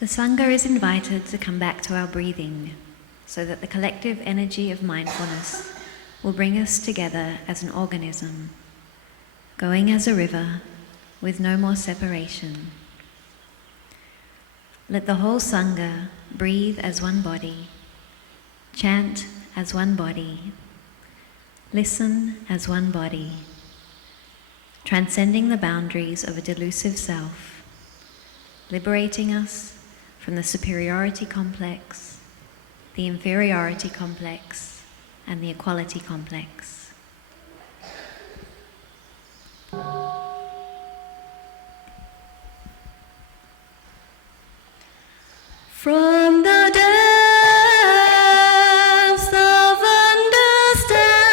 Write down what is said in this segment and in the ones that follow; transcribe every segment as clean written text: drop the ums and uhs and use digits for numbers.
The Sangha is invited to come back to our breathing so that the collective energy of mindfulness will bring us together as an organism, going as a river with no more separation. Let the whole Sangha breathe as one body, chant as one body, listen as one body, transcending the boundaries of a delusive self, liberating us from the superiority complex, the inferiority complex, and the equality complex. From the depths of understanding,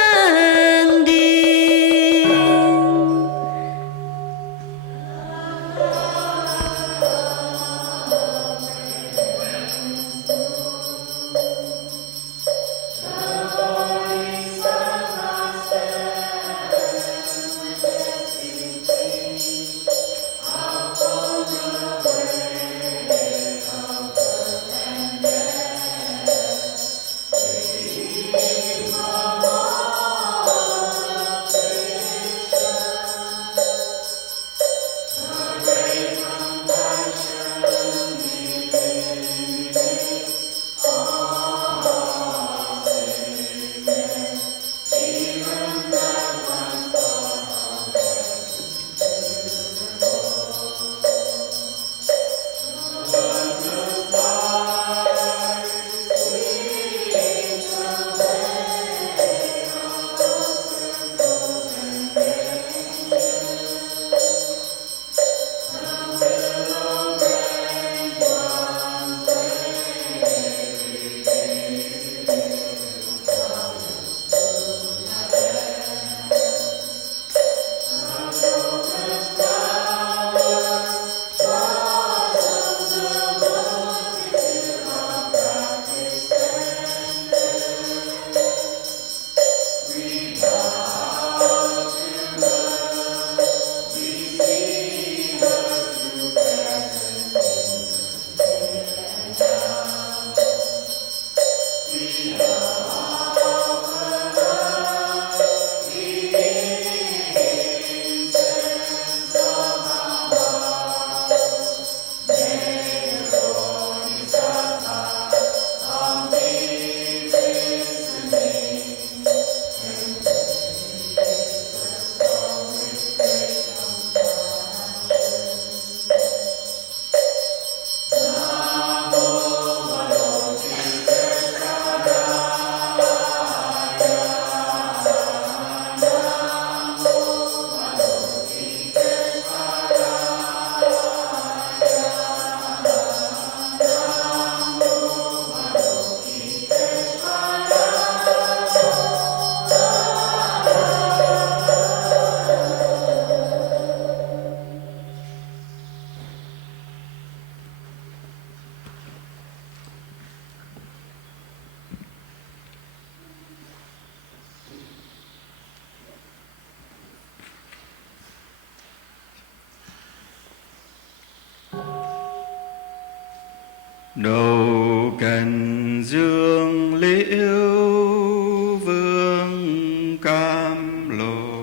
đầu cành dương liễu vương cam lồ.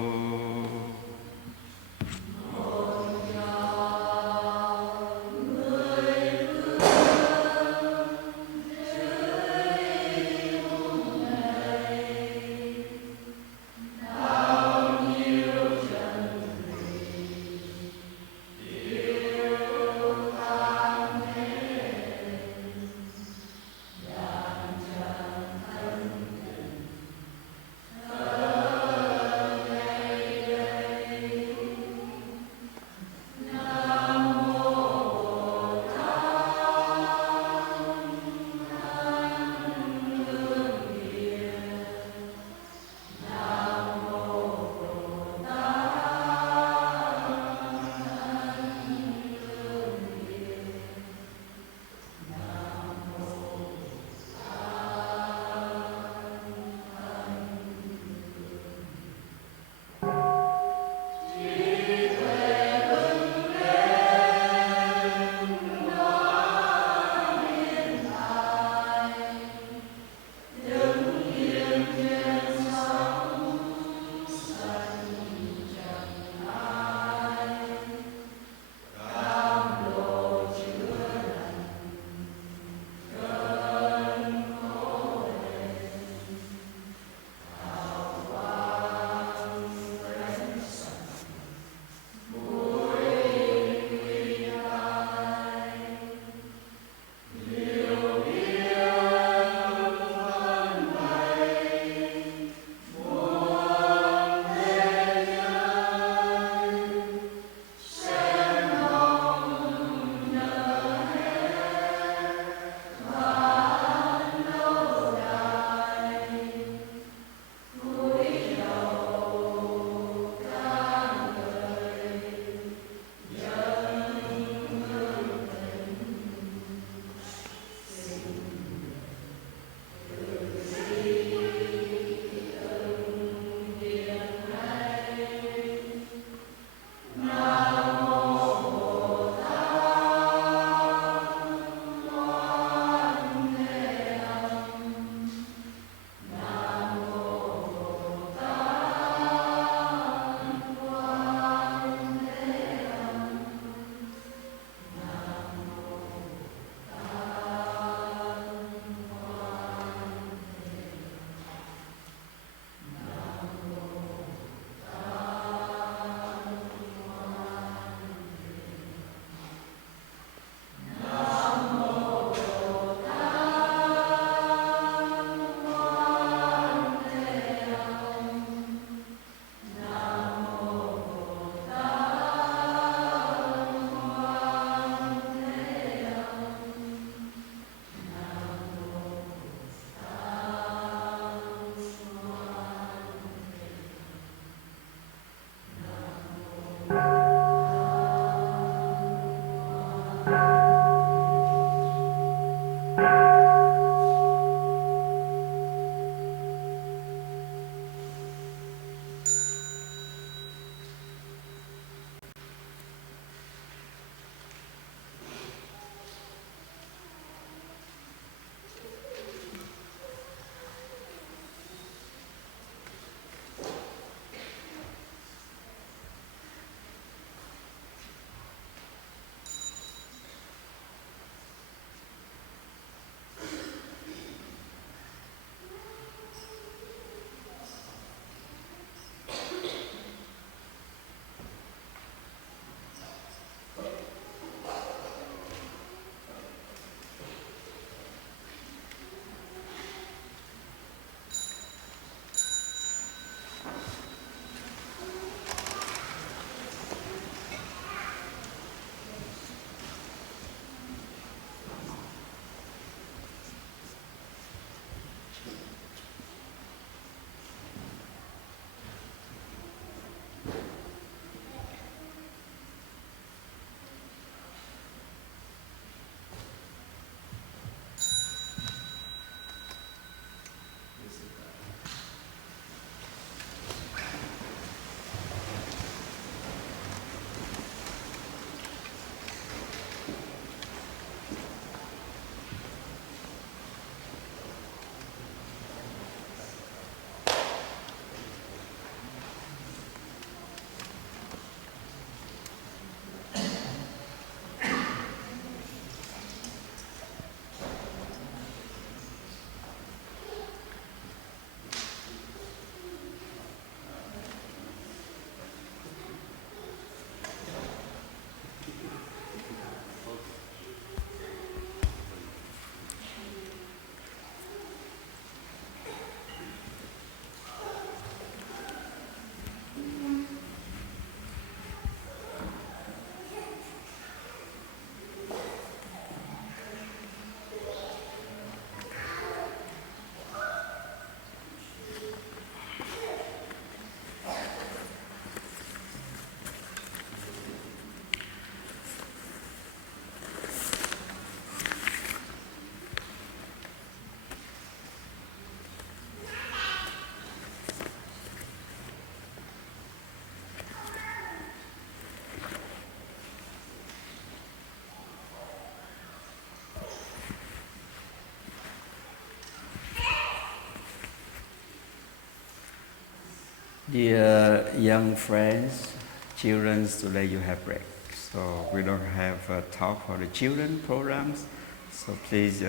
Dear young friends, children, today you have break. So we don't have a talk for the children programs. So please,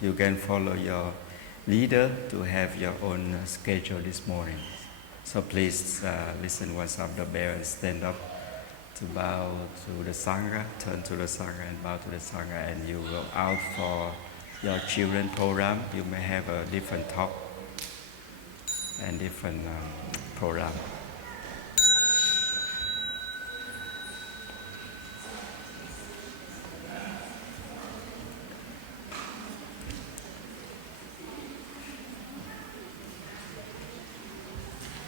you can follow your leader to have your own schedule this morning. So please listen once after the bell and stand up to bow to the Sangha, turn to the Sangha and bow to the Sangha, and you go out for your children program. You may have a different talk and different program.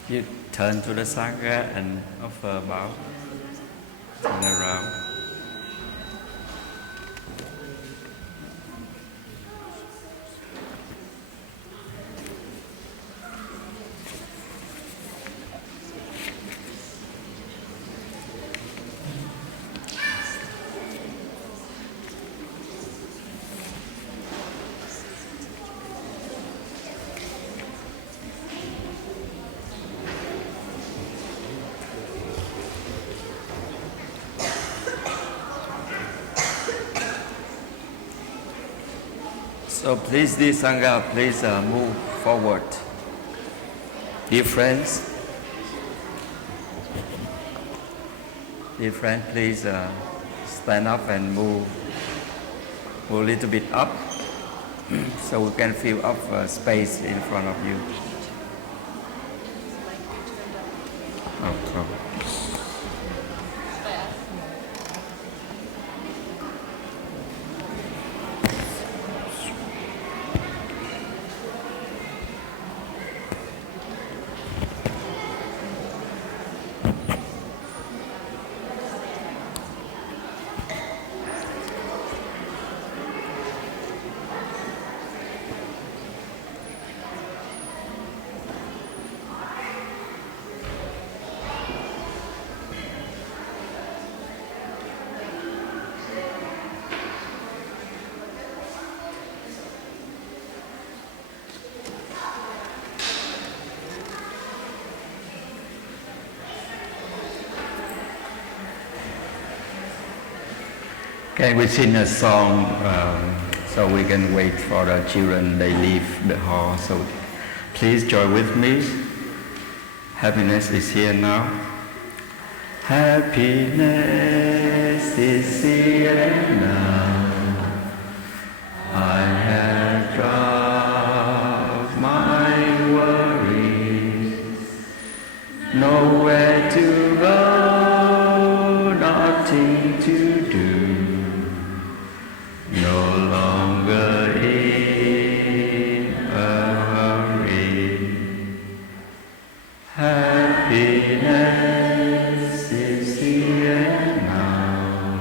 You turn to the Sangha and offer bow, turn around. So please, dear Sangha, please move forward. Dear friends, please stand up and move a little bit up so we can fill up space in front of you. Okay. Can we sing a song so we can wait for the children, they leave the hall. So please join with me. Happiness is here now. Happiness is here now. I have dropped my worries. Nowhere to go, nothing to do. No longer in a hurry. Happiness is here now.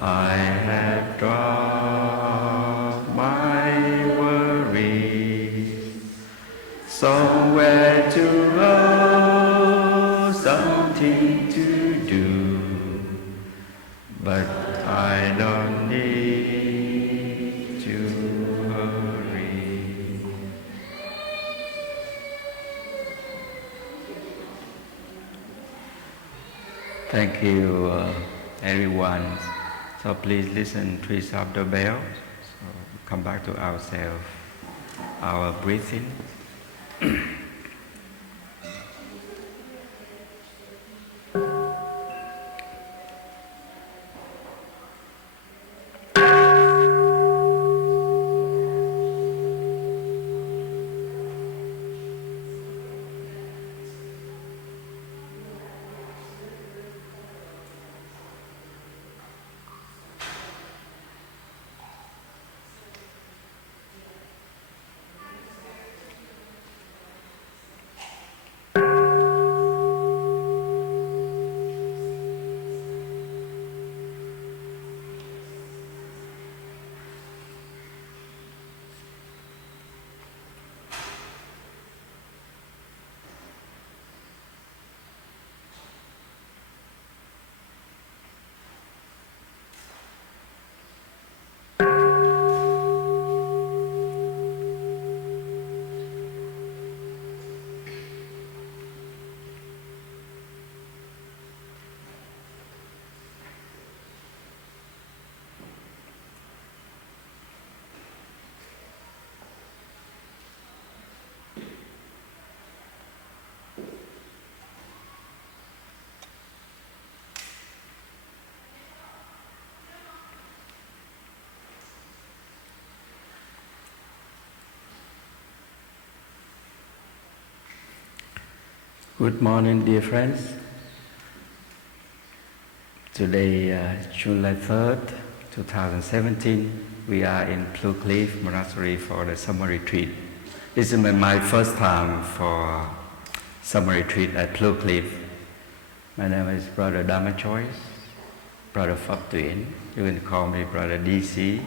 I have dropped my worries. Somewhere to go, something to do. But I don't need to hurry. Thank you, everyone. So please listen, please up the bell. So come back to ourselves, our breathing. Good morning, dear friends. Today, July 3rd, 2017, we are in Plum Monastery for the summer retreat. This is my first time for summer retreat at Plum. My name is Brother Dharma Choice, Brother Phật Tuyển. You can call me Brother DC.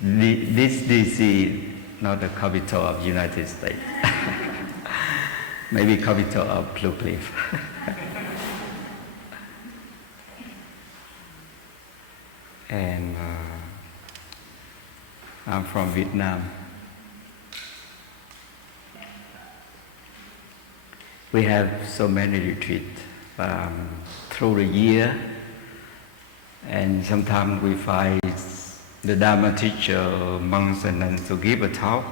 This DC, not the capital of the United States. Maybe capital of Plum. And I'm from Vietnam. We have so many retreats through the year, and sometimes we find the Dharma teacher, monks and nuns to give a talk.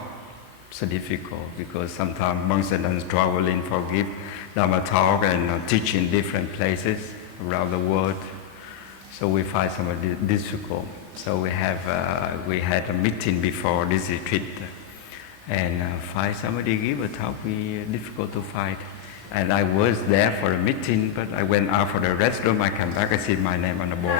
So difficult because sometimes monks and nuns traveling for give Dharma talk and teach in different places around the world. So we find somewhat difficult. So we had a meeting before this retreat, and find somebody give a talk we difficult to find. And I was there for a meeting, but I went out for the restroom. I came back, I see my name on the board.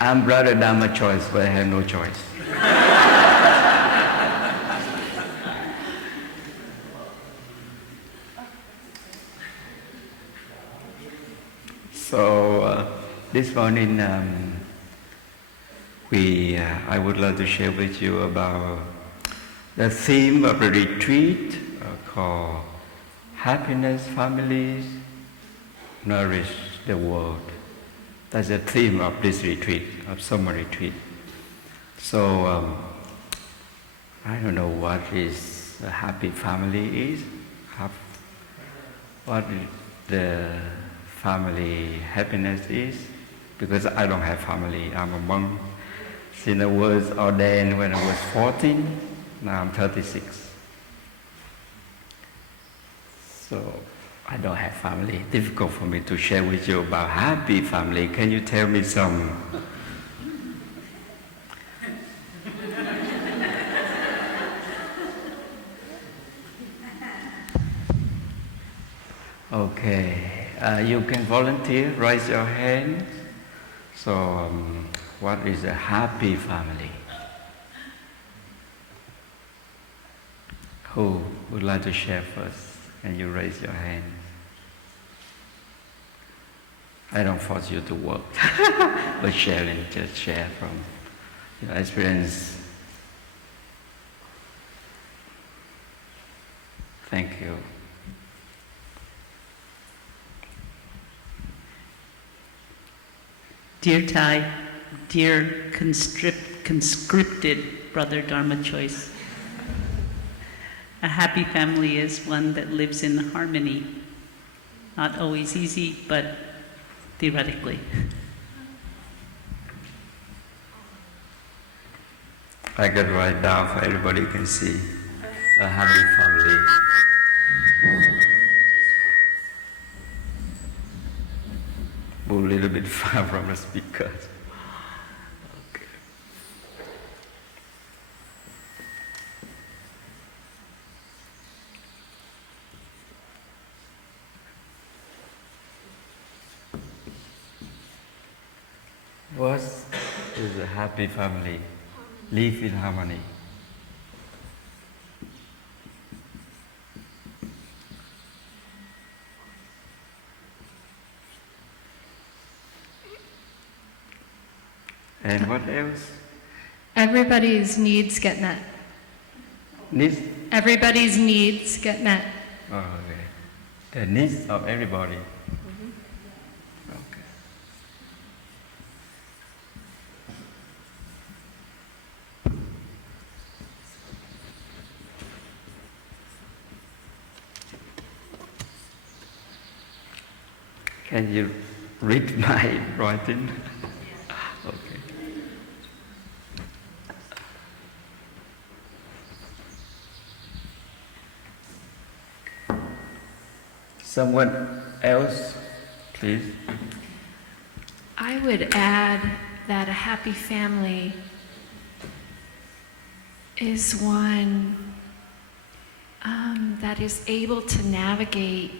I'm Brother Dharma Choice, but I have no choice. So this morning I would like to share with you about the theme of the retreat called Happiness Families Nourish the World. That's the theme of this retreat, of summer retreat. So I don't know what is a happy family is, what the family happiness is, because I don't have family. I'm a monk. Since I was ordained when I was 14, now I'm 36. So I don't have family. Difficult for me to share with you about happy family. Can you tell me some? Okay. You can volunteer, raise your hand. So, what is a happy family? Who would like to share first? And you raise your hand. I don't force you to work, but sharing, just share from your experience. Thank you. Dear Thai, dear conscripted Brother Dharma Choice, a happy family is one that lives in harmony. Not always easy, but theoretically. I can write down for everybody can see. A happy family. Move a little bit far from the speakers. Okay. What is a happy family? Live in harmony. And what else? Everybody's needs get met. Needs? Everybody's needs get met. Oh, okay. The needs of everybody. Okay. Can you read my writing? Okay. Someone else, please. I would add that a happy family is one that is able to navigate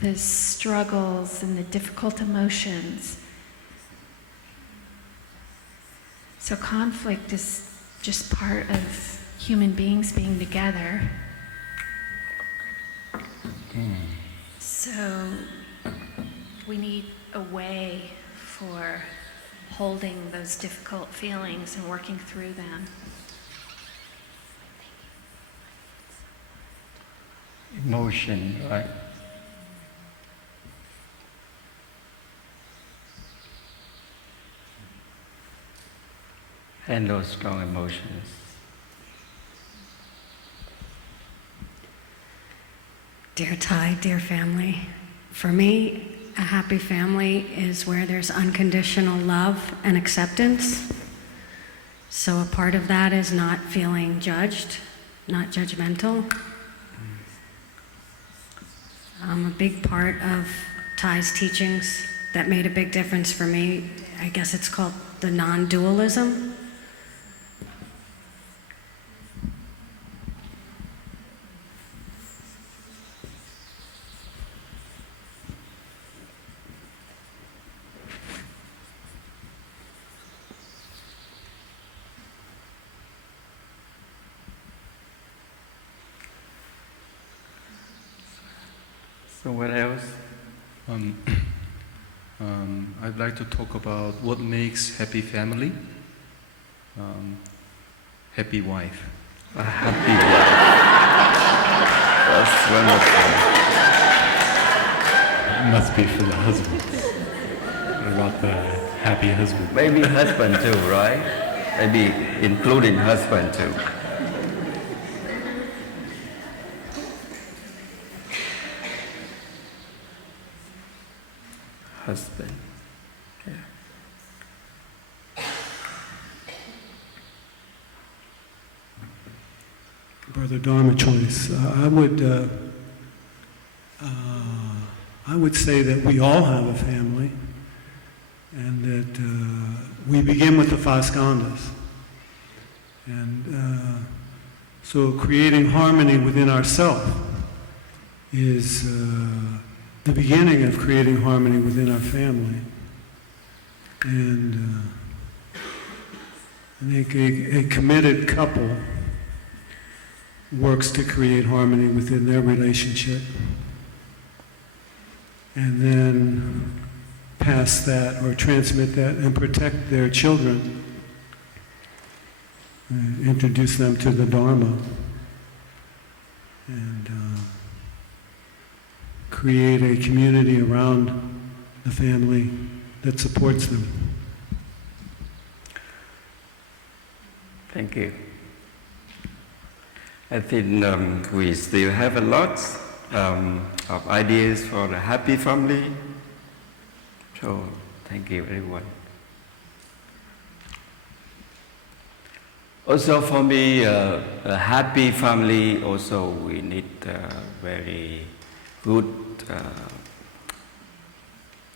the struggles and the difficult emotions. So conflict is just part of human beings being together. So we need a way for holding those difficult feelings and working through them. Emotion, right? Handle strong emotions. Dear Thai, dear family, for me, a happy family is where there's unconditional love and acceptance. So a part of that is not feeling judged, not judgmental. A big part of Thai's teachings that made a big difference for me, I guess it's called the non-dualism. So what else? I'd like to talk about what makes happy family. Happy wife. A happy wife. That's wonderful. Must be for the husband. What about the happy husband? Maybe husband too, right? Maybe including husband too. Husband. Yeah. Brother Dharma Choice, I would say that we all have a family, and that we begin with the five skandhas. And so creating harmony within ourselves is the beginning of creating harmony within our family. And I think a committed couple works to create harmony within their relationship, and then pass that or transmit that and protect their children, and introduce them to the Dharma, and create a community around the family that supports them. Thank you. I think we still have a lot of ideas for the happy family. So thank you everyone. Also for me, a happy family, also we need very good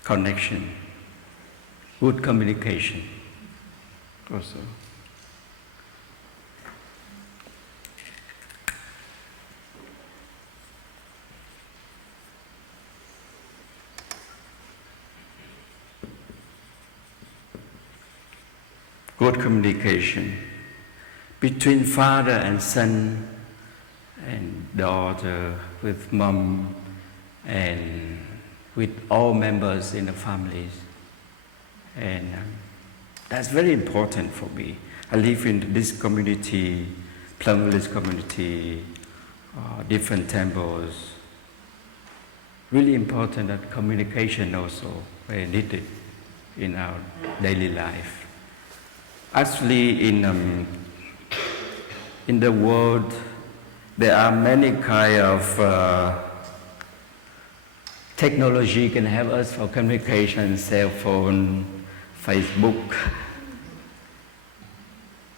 connection, good communication also. Good communication between father and son and daughter, with mom and with all members in the families. And that's very important for me. I live in this community, Plum village community, different temples. Really important that communication also very needed in our daily life. Actually, in the world, there are many kind of technology can help us for communication: cell phone, Facebook,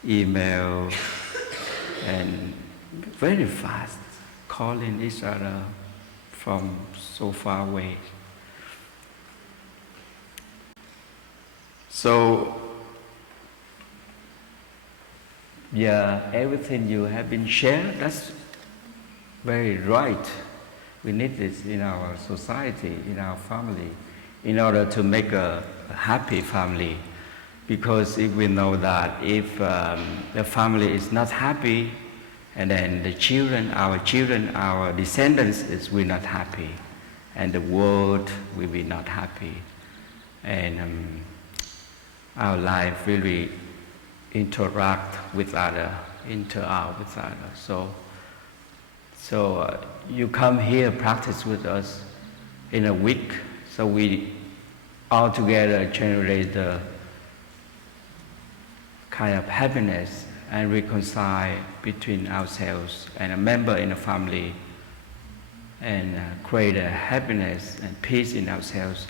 email, and very fast calling each other from so far away. So, yeah, everything you have been shared, that's very right. We need this in our society, in our family, in order to make a happy family. Because if we know that if the family is not happy, and then the children, our descendants will not happy, and the world will be not happy, and our life will interact with others. So you come here, practice with us in a week, so we all together generate the kind of happiness and reconcile between ourselves and a member in the family, and create a happiness and peace in ourselves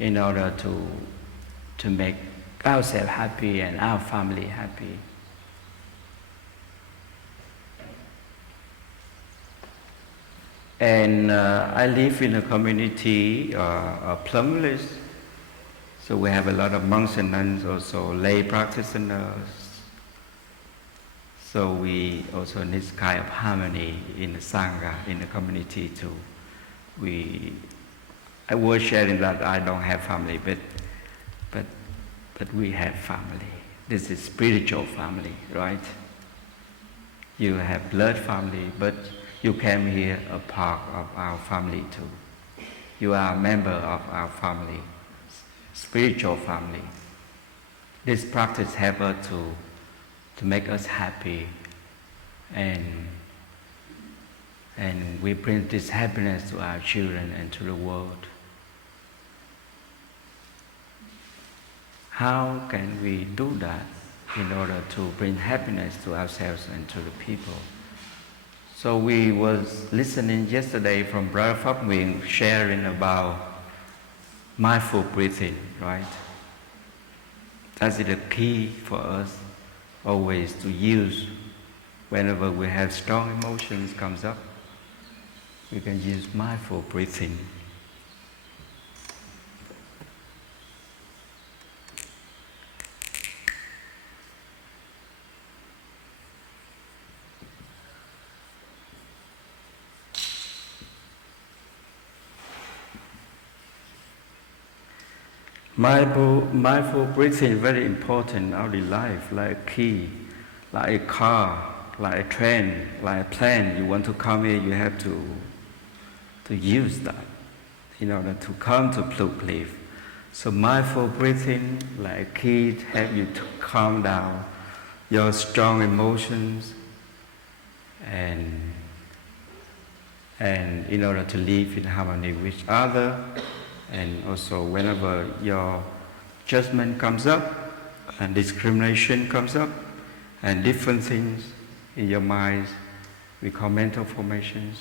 in order to make ourselves happy and our family happy. And I live in a community, Plum. So we have a lot of monks and nuns, also lay practitioners. So we also need kind of harmony in the Sangha, in the community too. I was sharing that I don't have family, but we have family. This is spiritual family, right? You have blood family, but you came here a part of our family too. You are a member of our family, spiritual family. This practice helps us to make us happy, and we bring this happiness to our children and to the world. How can we do that in order to bring happiness to ourselves and to the people? So we was listening yesterday from Brother Pháp Nguyện sharing about mindful breathing, right? That's the key for us always to use whenever we have strong emotions comes up. We can use mindful breathing. Mindful breathing is very important in our life, like a key, like a car, like a train, like a plane. You want to come here, you have to use that in order to come to Plum. So mindful breathing, like a key, help you to calm down your strong emotions, and in order to live in harmony with others. And also whenever your judgment comes up and discrimination comes up and different things in your mind, we call mental formations.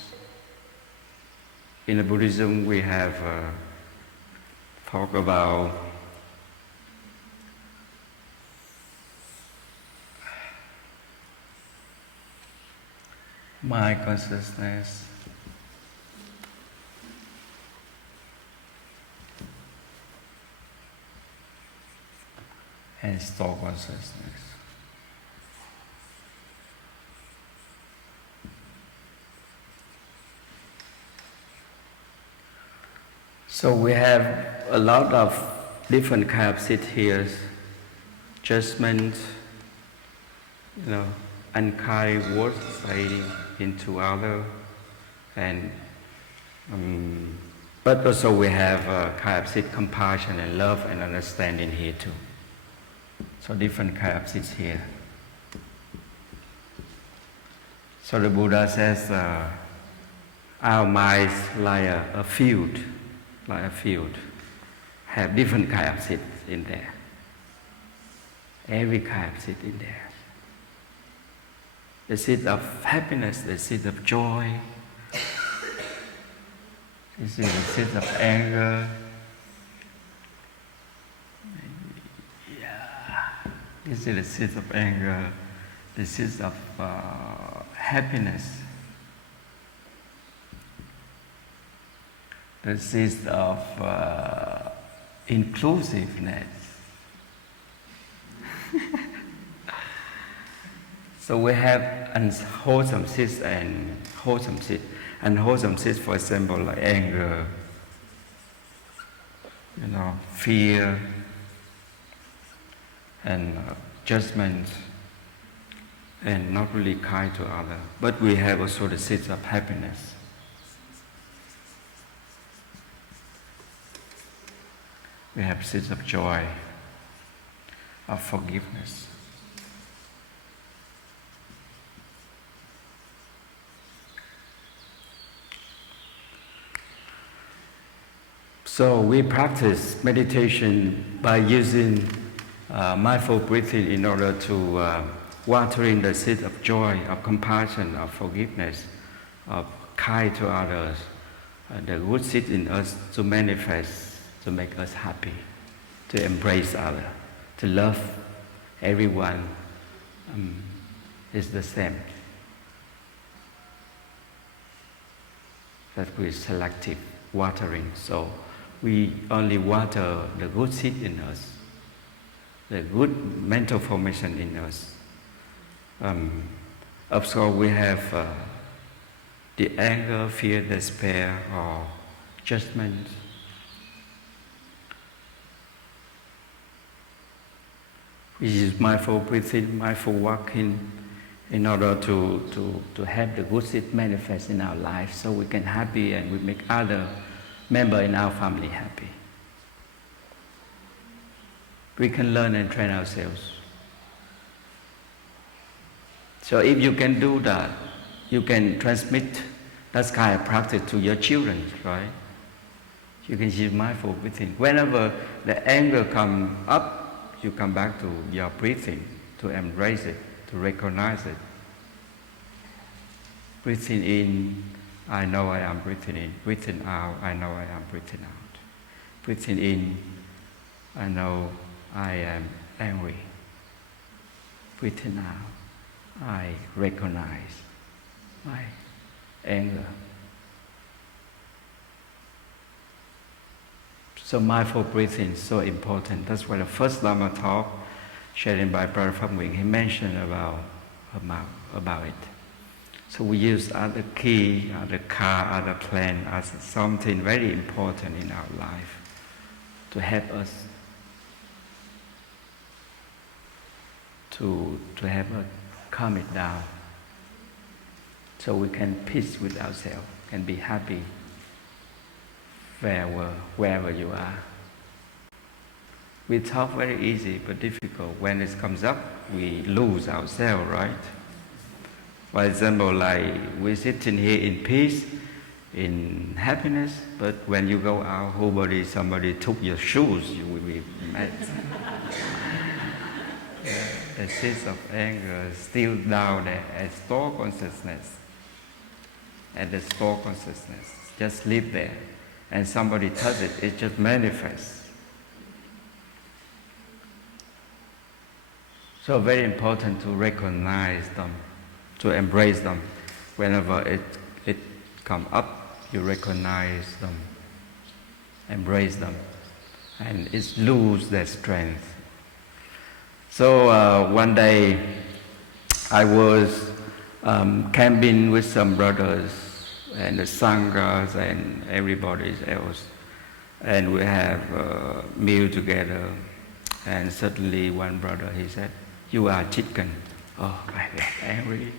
In the Buddhism we have talked about mind consciousness, and store consciousness. So we have a lot of different kinds of sit here, judgment, unkind words saying into other, and but also we have kind of sit compassion and love and understanding here too. So different kind of sits here. So the Buddha says our minds like a field, have different kind of sit in there. Every kind of sit in there. The seed of happiness, the seed of joy. This is the seed of anger. This is the seed of anger, the seed of happiness, the seed of inclusiveness, So we have unwholesome seeds and wholesome seeds. Unwholesome seeds, for example, like anger, fear, and judgment, and not really kind to others. But we have also the seeds of happiness. We have seeds of joy, of forgiveness. So we practice meditation by using mindful breathing in order to watering the seed of joy, of compassion, of forgiveness, of kind to others, the good seed in us to manifest, to make us happy, to embrace others, to love everyone is the same. That we selective watering. So we only water the good seed in us, the good mental formation in us. Of course, we have the anger, fear, despair, or judgment. We use mindful breathing, mindful walking in order to have the good seed manifest in our life so we can happy and we make other members in our family happy. We can learn and train ourselves. So if you can do that, you can transmit that kind of practice to your children, right? You can use mindful breathing. Whenever the anger comes up, you come back to your breathing, to embrace it, to recognize it. Breathing in, I know I am breathing in. Breathing out, I know I am breathing out. Breathing in, I know I am angry. Breathing out, I recognize my anger. So mindful breathing is so important. That's why the first Dharma talk, shared by Brother Pham Nguyen, he mentioned about it. So we use other key, other car, other plan as something very important in our life to help us to help us calm it down, so we can peace with ourselves, can be happy wherever you are. We talk very easy but difficult. When it comes up, we lose ourselves, right? For example, like we're sitting here in peace, in happiness, but when you go out, somebody took your shoes, you will be mad. The seeds of anger is still down there as store consciousness. And the store consciousness just live there. And somebody touch it, it just manifests. So very important to recognize them, to embrace them. Whenever it come up, you recognize them, embrace them, and it lose their strength. So one day I was camping with some brothers and the sanghas and everybody else, and we have a meal together. And suddenly one brother, he said, "You are chicken." Oh, I got angry.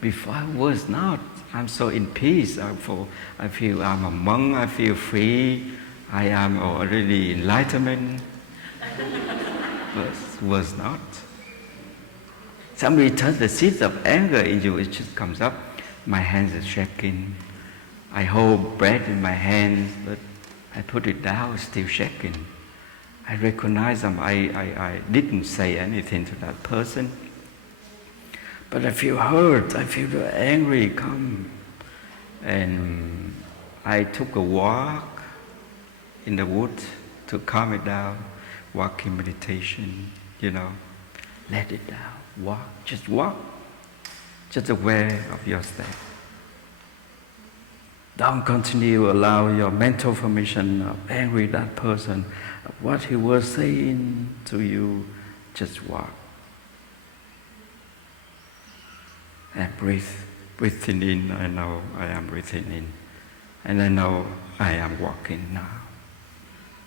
Before I was not. I'm so in peace. I feel I'm a monk. I feel free. I am already enlightenment. But was not. Somebody touched the seeds of anger in you. It just comes up. My hands are shaking. I hold bread in my hands, but I put it down, still shaking. I recognize them. I didn't say anything to that person. But I feel hurt. I feel the angry come. And I took a walk in the woods to calm it down. Walking meditation, let it down. Walk. Just aware of your step. Don't continue allow your mental formation of angry that person, of what he was saying to you, just walk. And breathe. Breathing in, I know I am breathing in. And I know I am walking now.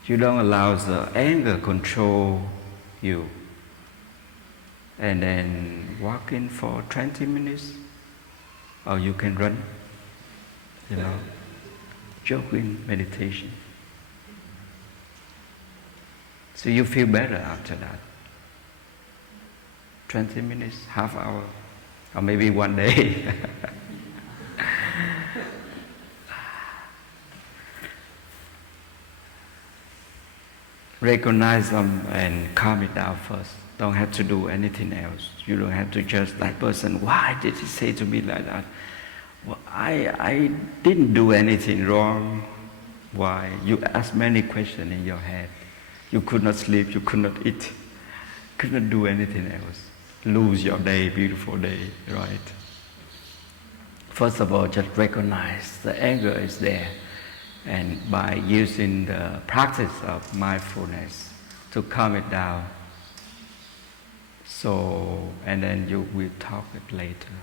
You don't allow the anger control you. And then walking for 20 minutes, or you can run, jogging meditation. So you feel better after that. 20 minutes, half hour, or maybe one day. Recognize them and calm it down first. Don't have to do anything else. You don't have to judge that person. Why did he say to me like that? Well, I didn't do anything wrong. Why? You ask many questions in your head. You could not sleep, you could not eat, could not do anything else. Lose your day, beautiful day, right? First of all, just recognize the anger is there. And by using the practice of mindfulness to calm it down. So, and then you will talk it later.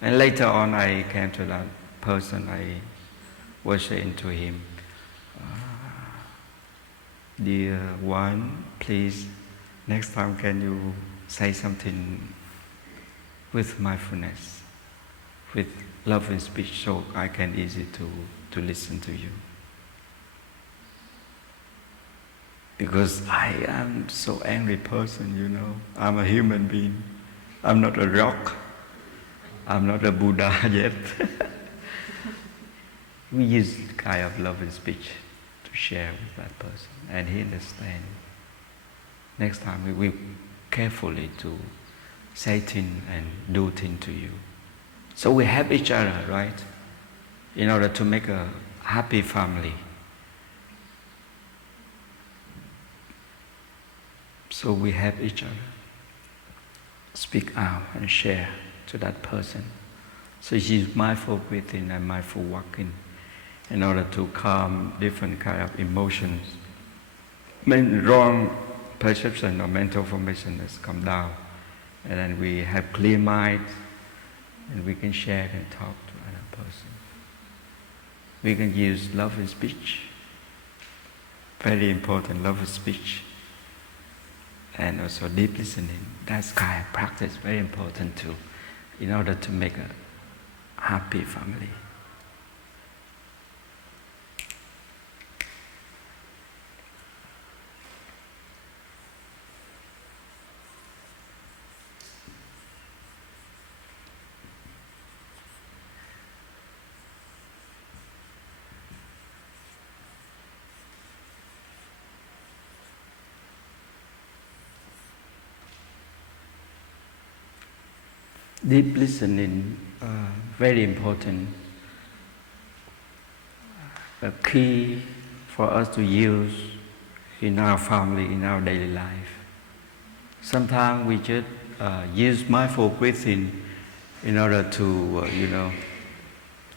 And later on I came to that person, I was saying to him, dear one, please, next time can you say something with mindfulness, with love and speech, so I can easy to listen to you. Because I am so angry person, I'm a human being. I'm not a rock. I'm not a Buddha yet. We use kind of love and speech to share with that person, and he understands. Next time we will carefully to say things and do things to you. So we help each other, right? In order to make a happy family. So we help each other. Speak out and share to that person. So she's mindful breathing and mindful walking in order to calm different kind of emotions. Wrong perception or mental formation has come down. And then we have clear mind and we can share and talk to another person. We can use love and speech. Very important, love and speech. And also deep listening. That's kind of practice, very important too, in order to make a happy family. Deep listening, very important. A key for us to use in our family, in our daily life. Sometimes we just use mindful breathing in order to,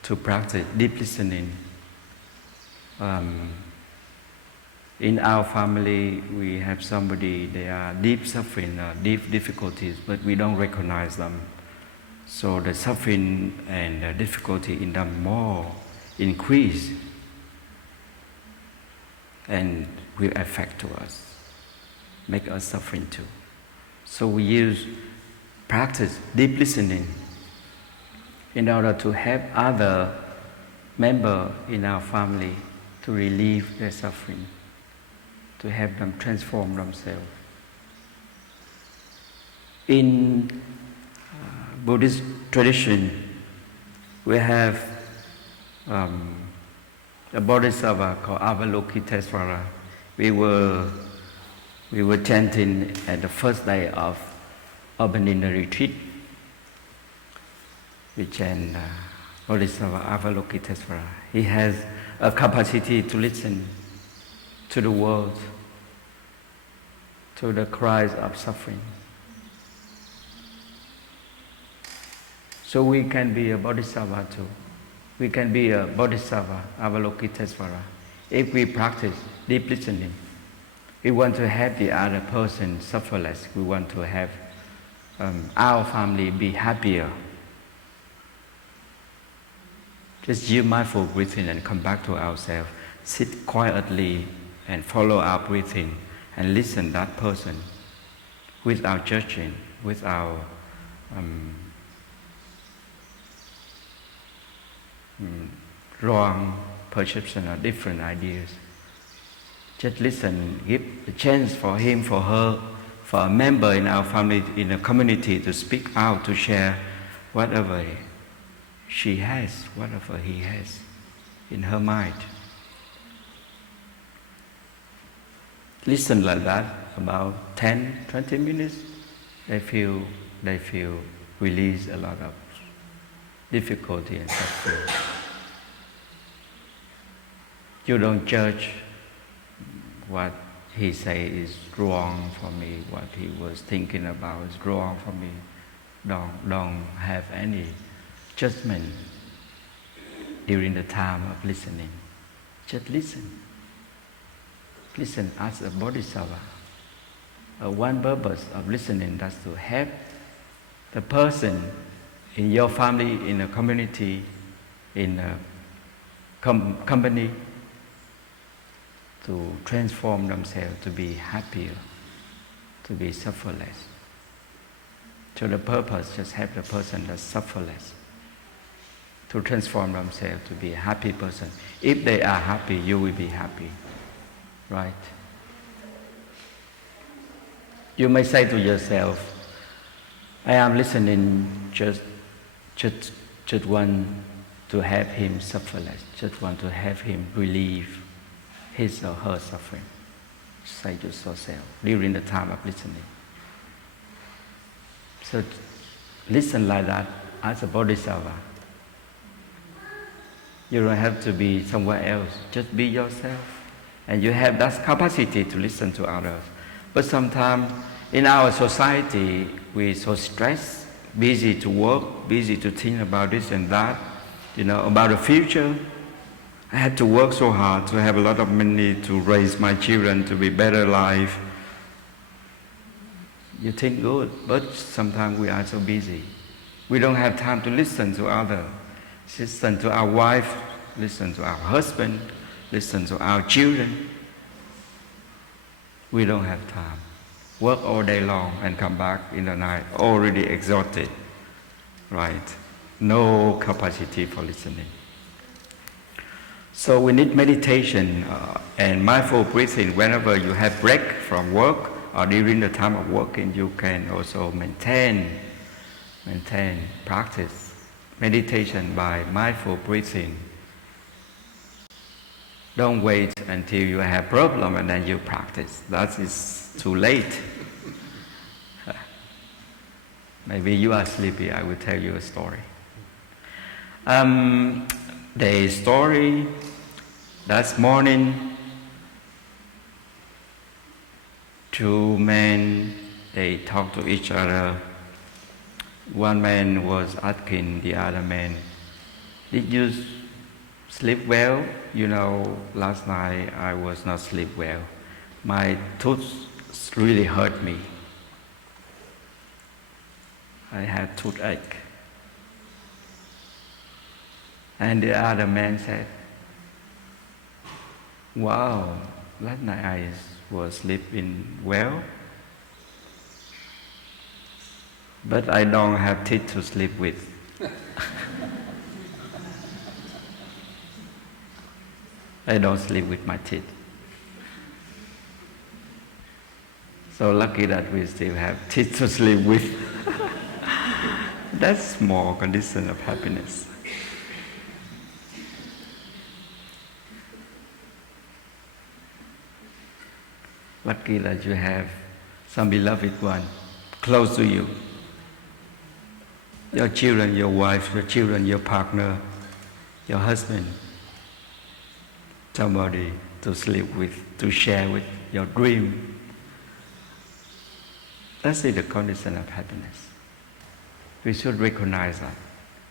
to practice deep listening. In our family, we have somebody, they are deep suffering, deep difficulties, but we don't recognize them. So the suffering and the difficulty in them more increase and will affect to us, make us suffering too. So we use practice deep listening in order to help other members in our family to relieve their suffering, to help them transform themselves. In Buddhist tradition, we have a bodhisattva called Avalokitesvara. We were chanting at the first day of Abandina retreat. We chant Bodhisattva Avalokitesvara. He has a capacity to listen to the world, to the cries of suffering. So we can be a bodhisattva too. We can be a bodhisattva, Avalokitesvara, if we practice deep listening. We want to have the other person suffer less. We want to have our family be happier. Just use mindful breathing and come back to ourselves. Sit quietly and follow our breathing and listen to that person without judging, without wrong perception or different ideas. Just listen, give a chance for him, for her, for a member in our family, in a community to speak out, to share whatever she has, whatever he has in her mind. Listen like that about 10, 20 minutes. They feel release a lot of difficulty and suffering. You don't judge what he say is wrong for me, what he was thinking about is wrong for me. Don't have any judgment during the time of listening. Just listen. Listen as a bodhisattva. One purpose of listening is to help the person in your family, in a community, in a company, to transform themselves, to be happier, to be suffer less. So the purpose just help the person that suffer less, to transform themselves to be a happy person. If they are happy, you will be happy, right? You may say to yourself, I am listening just want to have him suffer less, just want to have him relieve his or her suffering. Say to yourself during the time of listening. So listen like that as a bodhisattva. You don't have to be somewhere else, just be yourself. And you have that capacity to listen to others. But sometimes in our society, we're so stressed, busy to work, busy to think about this and that, about the future. I had to work so hard to have a lot of money to raise my children to be better life. You think good, but sometimes we are so busy. We don't have time to listen to others. Listen to our wife, listen to our husband, listen to our children. We don't have time. Work all day long and come back in the night already exhausted, right? No capacity for listening. So we need meditation and mindful breathing. Whenever you have break from work or during the time of working, you can also maintain practice meditation by mindful breathing. Don't wait until you have problem and then you practice. That is too late. Maybe you are sleepy. I will tell you a story. The story, that morning, two men, they talked to each other. One man was asking the other man, did you sleep well? Last night I was not sleep well. My tooth really hurt me. I had toothache. And the other man said, wow, last night I was sleeping well, but I don't have teeth to sleep with. I don't sleep with my teeth. So lucky that we still have teeth to sleep with. That's small condition of happiness. Lucky that you have some beloved one close to you. Your children, your wife, your children, your partner, your husband. Somebody to sleep with, to share with your dream. That's the condition of happiness. We should recognize that.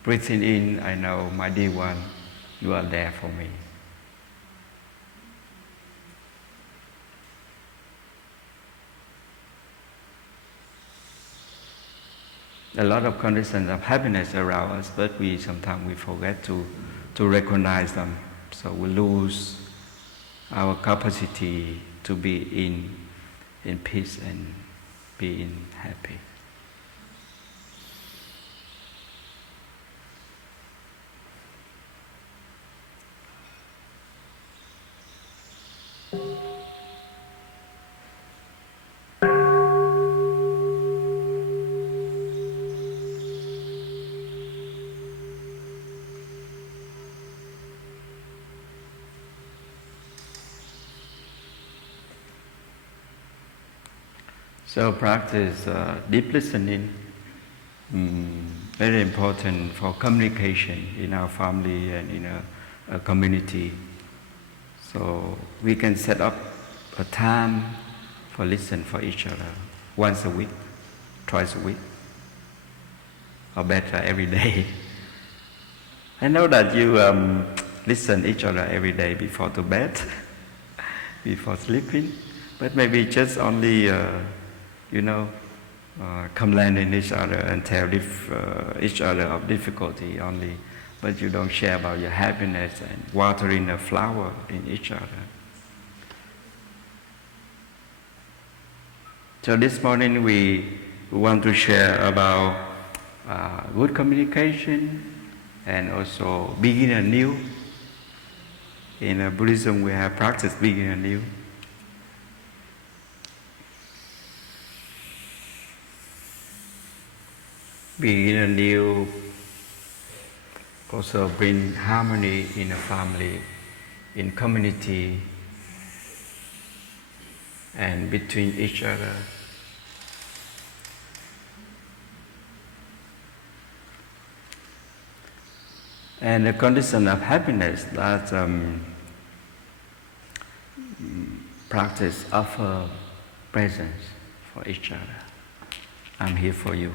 Breathing in, I know, my dear one, you are there for me. a lot of conditions of happiness around us, but sometimes we forget to recognize them. So we lose our capacity to be in peace and be happy. So practice deep listening, very important for communication in our family and in a community. So we can set up a time for listen for each other, once a week, twice a week, or better every day. I know that you listen each other every day before to bed, before sleeping, but maybe just only complaining each other and tell each other of difficulty only, but you don't share about your happiness and watering a flower in each other. So this morning we want to share about good communication and also begin anew. In Buddhism we have practiced begin anew. Begin anew also bring harmony in a family, in community, and between each other. And the condition of happiness that practice offer presence for each other. I'm here for you.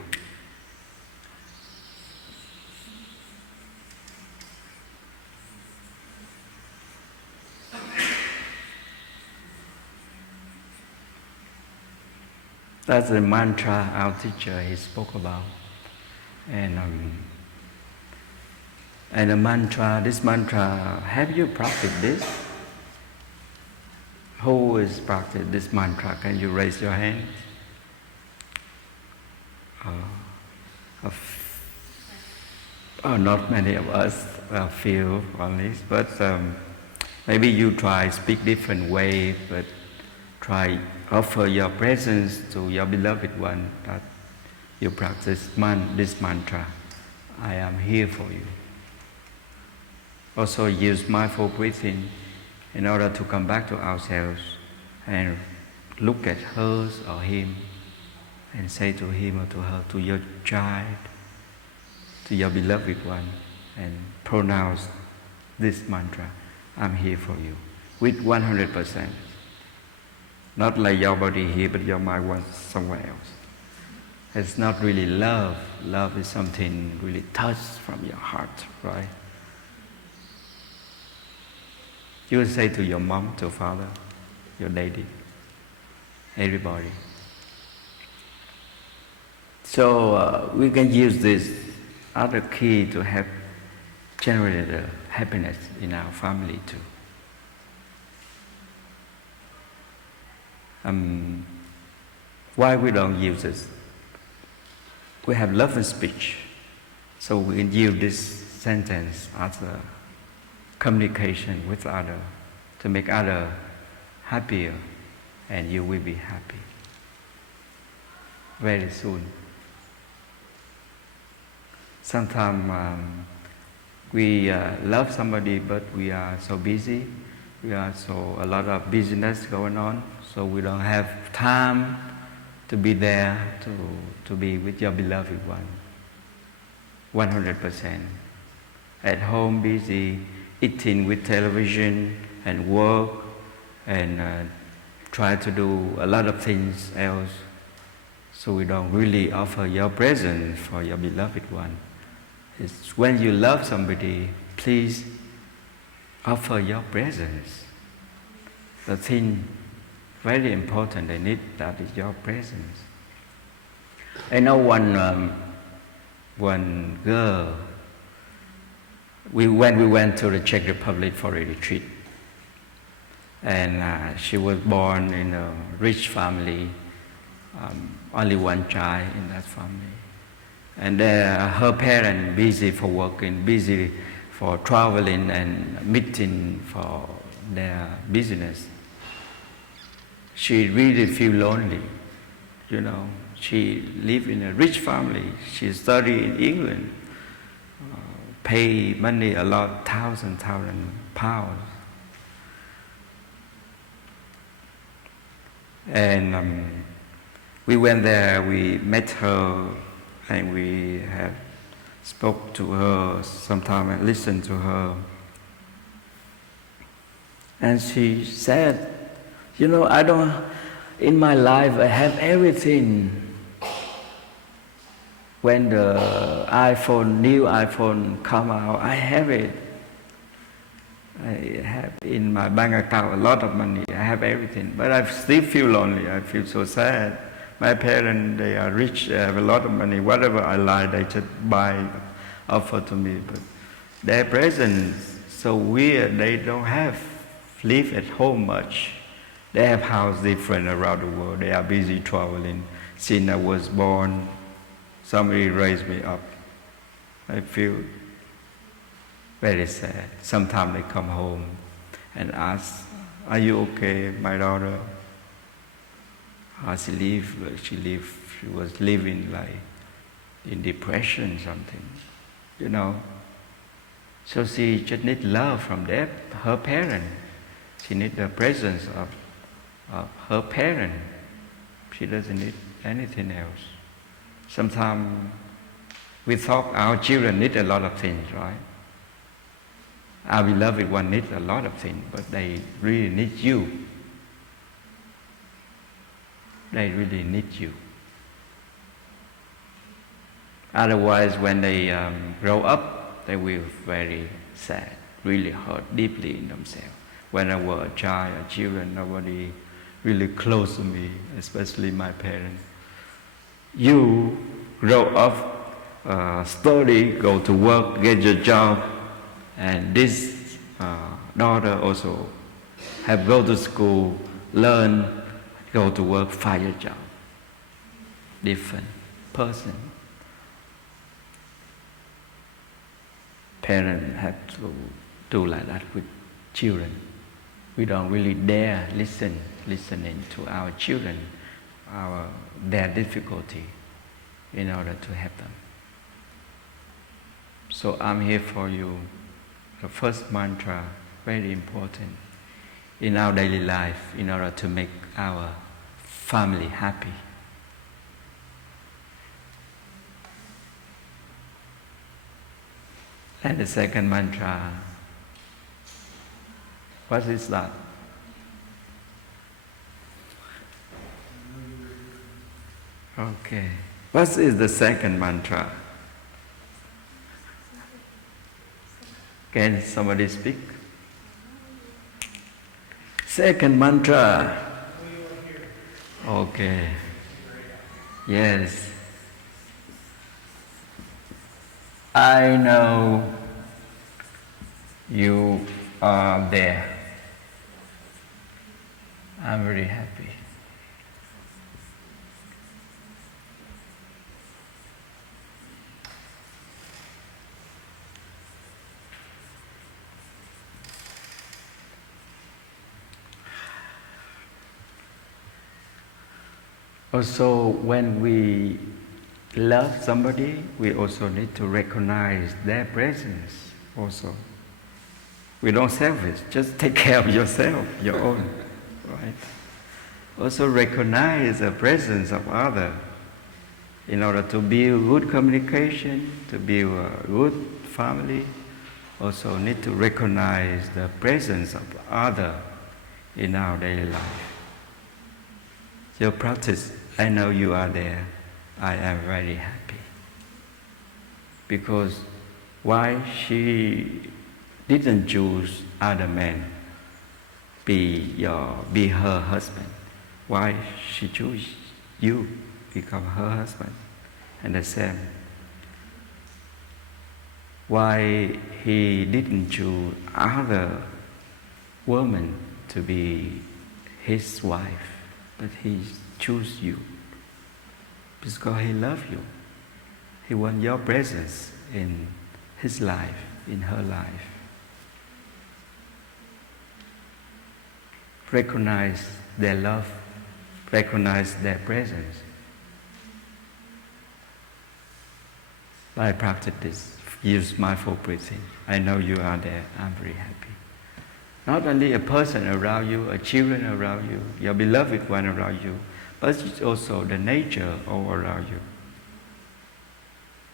That's the mantra our teacher he spoke about, and the mantra. This mantra, have you practiced this? Who is practiced this mantra? Can you raise your hand? Not many of us, a few only, but maybe you try speak different way, but try offer your presence to your beloved one that you practice this mantra. I am here for you. Also use mindful breathing in order to come back to ourselves and look at her or him and say to him or to her, to your child, to your beloved one, and pronounce this mantra, I'm here for you, with 100%. Not like your body here, but your mind wants somewhere else. It's not really love. Love is something really touched from your heart, right? You will say to your mom, to father, your daddy, everybody. So we can use this other key to help generate happiness in our family too. Why we don't use this? We have love and speech, so we can use this sentence as a communication with others to make others happier, and you will be happy very soon. Sometimes we love somebody, but we are so busy. We are a lot of business going on, so we don't have time to be there to be with your beloved one. 100%. At home, busy, eating with television and work, and try to do a lot of things else. So we don't really offer your presence for your beloved one. It's when you love somebody, please offer your presence. The thing very important they need, that is your presence. I know one one girl. When we went to the Czech Republic for a retreat, and she was born in a rich family, only one child in that family. And her parents busy for working, busy for traveling and meeting for their business. She really feel lonely, you know. She live in a rich family. She study in England, pay money a lot, thousand pounds. And we went there, we met her, and we have spoke to her sometime and listened to her. And she said, you know, in my life I have everything. When the new iPhone come out, I have it. I have in my bank account a lot of money, I have everything. But I still feel lonely, I feel so sad. My parents, they are rich, they have a lot of money. Whatever I like, they just offer to me. But their presence so weird, they don't live at home much. They have house different around the world. They are busy traveling. Since I was born, somebody raised me up. I feel very sad. Sometimes they come home and ask, are you okay, my daughter? How she live? She was living like in depression something, you know. So she just need love from her parents. She need the presence of her parents. She doesn't need anything else. Sometimes we thought our children need a lot of things, right? Our beloved one needs a lot of things, but they really need you. They really need you. Otherwise, when they grow up, they will be very sad, really hurt deeply in themselves. When I was a child, a children, nobody really close to me, especially my parents. You grow up, study, go to work, get your job, and this daughter also have go to school, learn, go to work, find a job. Different person. Parents have to do like that with children. We don't really dare listening to our children, their difficulty, in order to help them. So I'm here for you. The first mantra, very important in our daily life in order to make our family happy. And the second mantra, what is that? Okay. What is the second mantra? Can somebody speak? Second mantra. Okay. Yes. I know you are there. I'm very happy. Also, when we love somebody, we also need to recognize their presence also. We don't selfish, just take care of yourself, your own, right? Also recognize the presence of others in order to build good communication, to build a good family. Also need to recognize the presence of others in our daily life. Your practice, I know you are there. I am very happy. Because why she didn't choose other men be her husband? Why she chose you become her husband? And the same, why he didn't choose other women to be his wife, but he chose you. Because he loves you. He wants your presence in his life, in her life. Recognize their love, recognize their presence. By practice this, use mindful breathing. I know you are there, I'm very happy. Not only a person around you, a children around you, your beloved one around you, but it's also the nature all around you.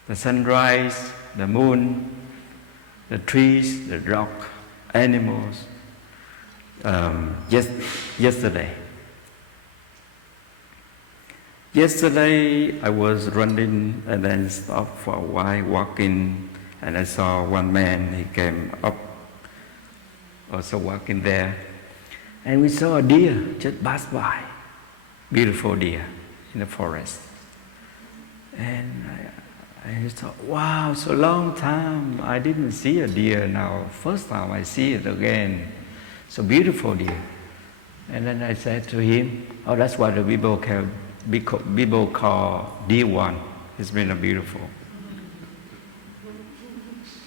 The sunrise, the moon, the trees, the rock, animals. Yesterday I was running and then stopped for a while, walking, and I saw one man. He came up, also walking there, and we saw a deer just pass by, beautiful deer in the forest. And I thought, wow, so long time I didn't see a deer. Now first time I see it again. So beautiful deer. And then I said to him, oh, that's what the people call deer one. It's been a beautiful.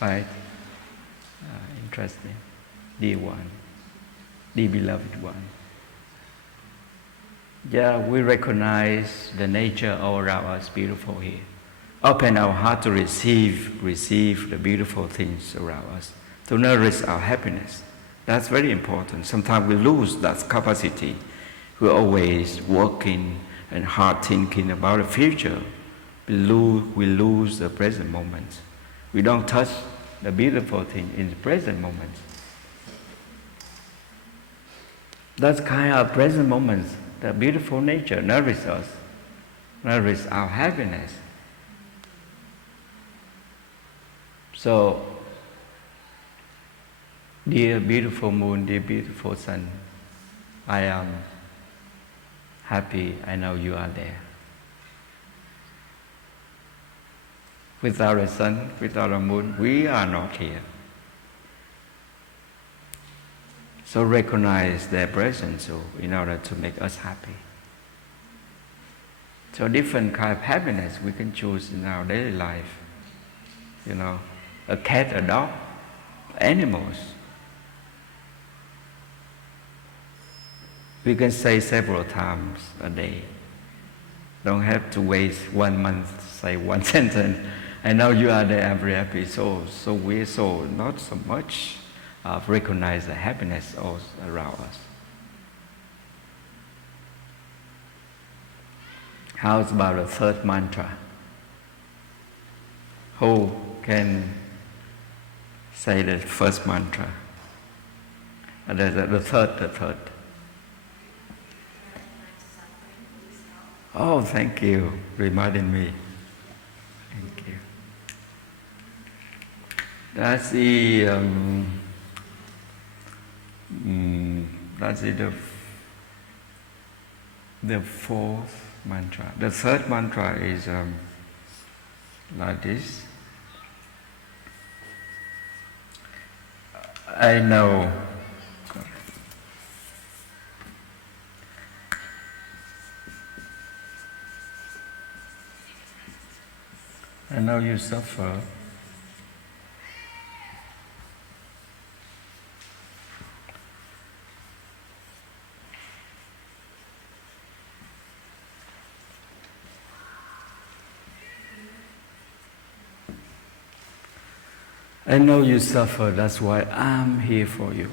Right? Interesting. Dear one. The beloved one. Yeah, we recognize the nature all around us, beautiful here. Open our heart to receive the beautiful things around us, to nourish our happiness. That's very important. Sometimes we lose that capacity. We're always working and hard thinking about the future. We lose the present moment. We don't touch the beautiful thing in the present moment. That kind of present moments, the beautiful nature nourishes us, nourishes our happiness. So, dear beautiful moon, dear beautiful sun, I am happy I know you are there. Without a sun, without a moon, we are not here. So recognize their presence in order to make us happy. So different kind of happiness we can choose in our daily life. You know, a cat, a dog, animals. We can say several times a day. Don't have to waste 1 month, say one sentence. I know you are there, I'm very happy. So we're so not so much recognize the happiness all around us. How's about the third mantra? Who can say the first mantra? The third. Oh, thank you, reminding me. Thank you. That's the fourth mantra. The third mantra is like this. I know. I know you suffer. I know you suffer, that's why I'm here for you.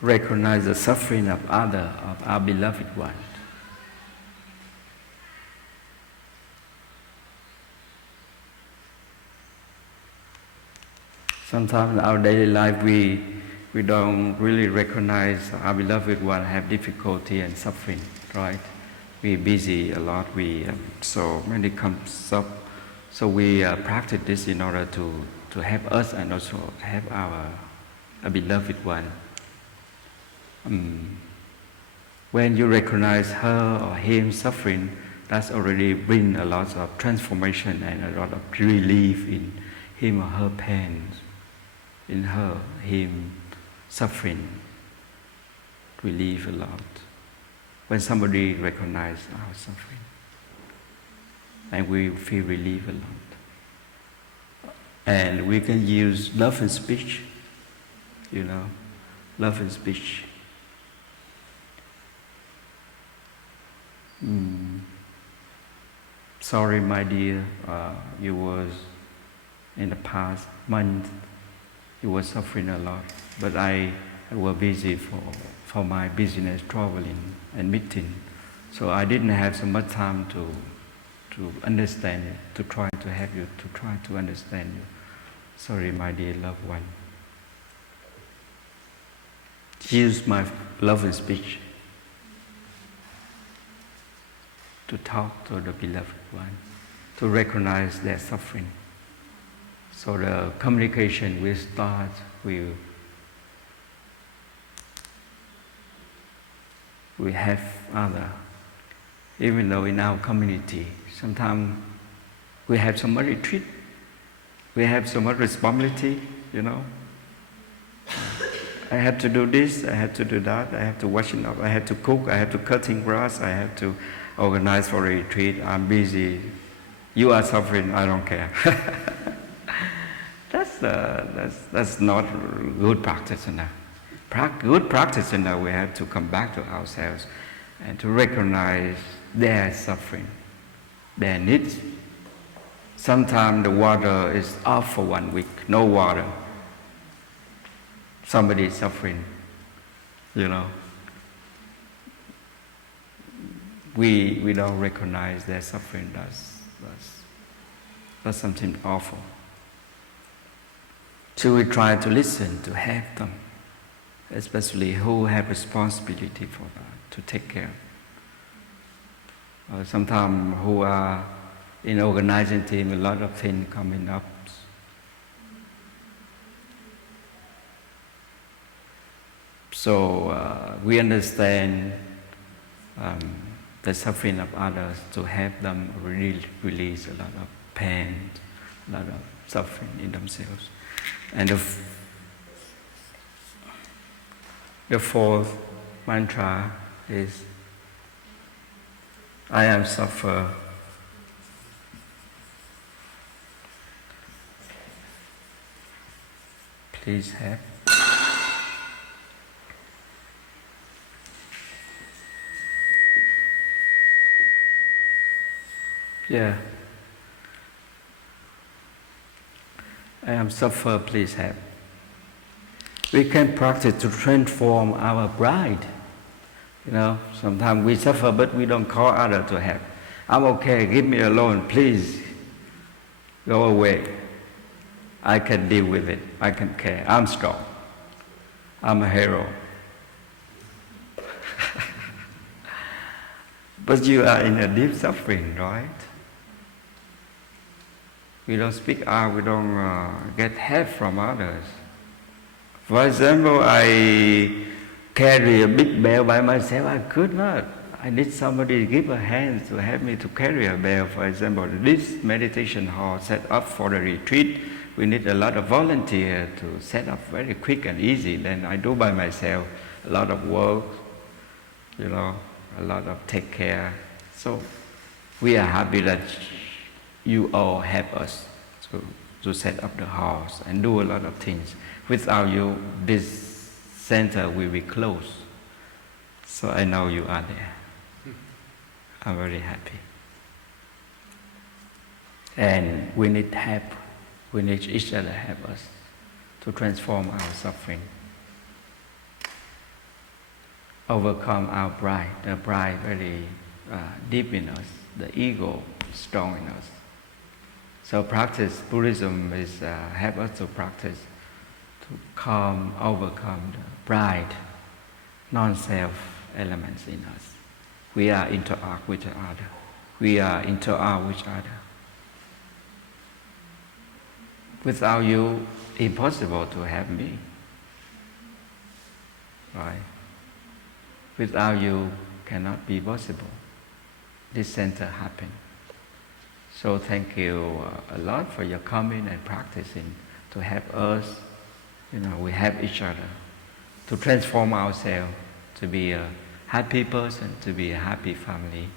Recognize the suffering of our beloved one. Sometimes in our daily life we don't really recognize our beloved one have difficulty and suffering, right? We're busy a lot, so many comes up. So we practice this in order to help us and also help our beloved one. When you recognize her or him suffering, that's already bring a lot of transformation and a lot of relief in him or her pain. in her, him, suffering relieve a lot. When somebody recognizes our suffering, and we feel relief a lot. And we can use love and speech, love and speech. Sorry, my dear, you was in the past month, you were suffering a lot, but I was busy for my business, traveling and meeting, so I didn't have so much time to understand you, to try to help you, to try to understand you. Sorry, my dear loved one. Use my love and speech to talk to the beloved one, to recognize their suffering. So the communication will start with we have other. Even though in our community, sometimes we have so much retreat, we have so much responsibility, I have to do this, I have to do that, I have to washing up, I have to cook, I have to cutting grass, I have to organize for a retreat, I'm busy. You are suffering, I don't care. That's not good practice enough. Good practice enough, we have to come back to ourselves and to recognize their suffering, their needs. Sometimes the water is off for 1 week, no water. Somebody is suffering, We don't recognize their suffering. That's something awful. So we try to listen, to help them, especially who have responsibility for that, to take care. Sometimes who are in organizing team, a lot of things coming up. So we understand the suffering of others to help them release a lot of pain, a lot of suffering in themselves. And the fourth mantra is, I am suffer. Please help. Yeah. I am suffer, please help. We can practice to transform our bride. Sometimes we suffer, but we don't call others to help. I'm okay, give me alone, please. Go away. I can deal with it. I can care. I'm strong. I'm a hero. But you are in a deep suffering, right? We don't speak out, we don't get help from others. For example, I carry a big bell by myself, I could not. I need somebody to give a hand to help me to carry a bell. For example, this meditation hall set up for the retreat, we need a lot of volunteers to set up very quick and easy. Then I do by myself, a lot of work, a lot of take care. So we are happy that you all help us to set up the house and do a lot of things. Without you, this center will be closed. So I know you are there. I'm very happy. And we need help. We need each other help us to transform our suffering. Overcome our pride. The pride very deep in us. The ego strong in us. So practice, Buddhism is help us to practice to overcome the pride, non-self elements in us. We are interact with each other. We are interact with each other. Without you, impossible to help me. Right? Without you, cannot be possible. This center happen. So thank you a lot for your coming and practicing to help us we help each other to transform ourselves to be a happy person, to be a happy family.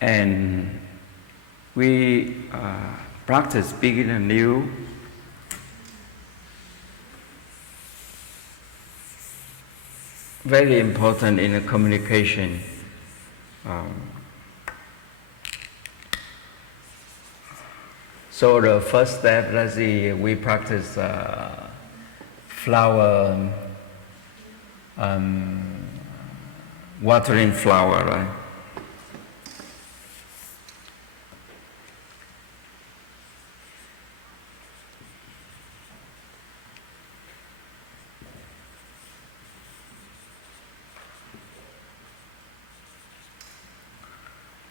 And we practice big and new. Very important in the communication. So the first step, let's see, we practice flower, watering flower, right?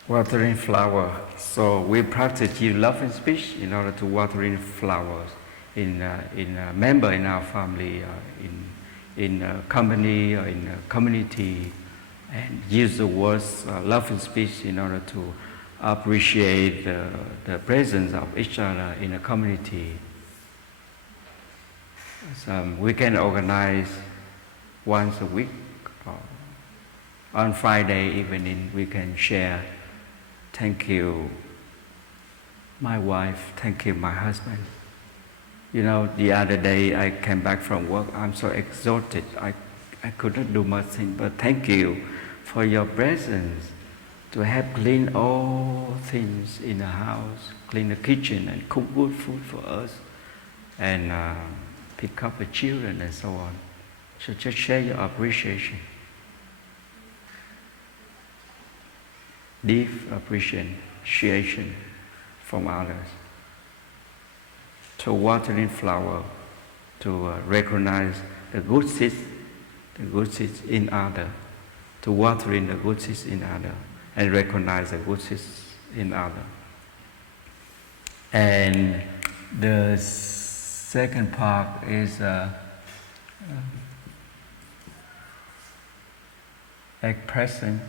Watering flower. So we practice use love and speech in order to watering flowers in a member in our family, in a company or in a community, and use the words love and speech in order to appreciate the presence of each other in a community. So we can organize once a week. On Friday evening, we can share. Thank you, my wife. Thank you, my husband. The other day I came back from work. I'm so exhausted. I couldn't do much thing, but thank you for your presence to help clean all things in the house, clean the kitchen and cook good food for us, and pick up the children and so on. So just share your deep appreciation from others. To watering flower, to recognize the good seeds in others, to watering the good seeds in others, and recognize the good seeds in others. And the second part is expressing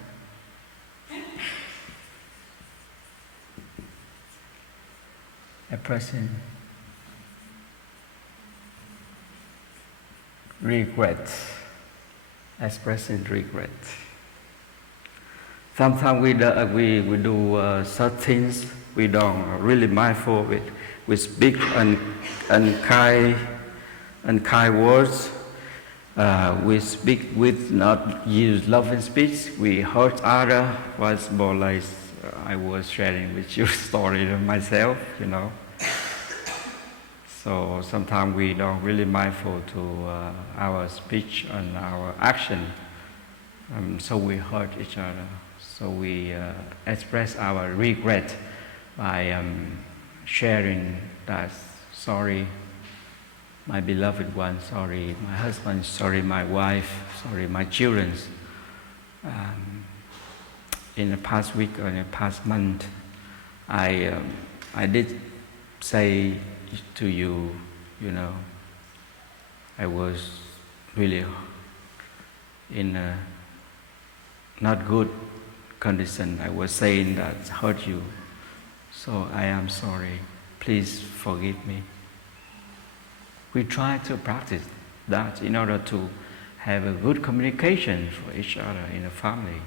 regret, expressing regret. Sometimes we do such things we don't really mindful of it. We speak unkind words. We speak with not use love and speech. We hurt others. Was more like I was sharing with you story of myself, So sometimes we don't really mindful to our speech and our action. So we hurt each other. So we express our regret by sharing that, sorry, my beloved one, sorry, my husband, sorry, my wife, sorry, my children. In the past week or in the past month, I did say to you, I was really in a not good condition. I was saying that hurt you, so I am sorry. Please forgive me. We try to practice that in order to have a good communication for each other in a family.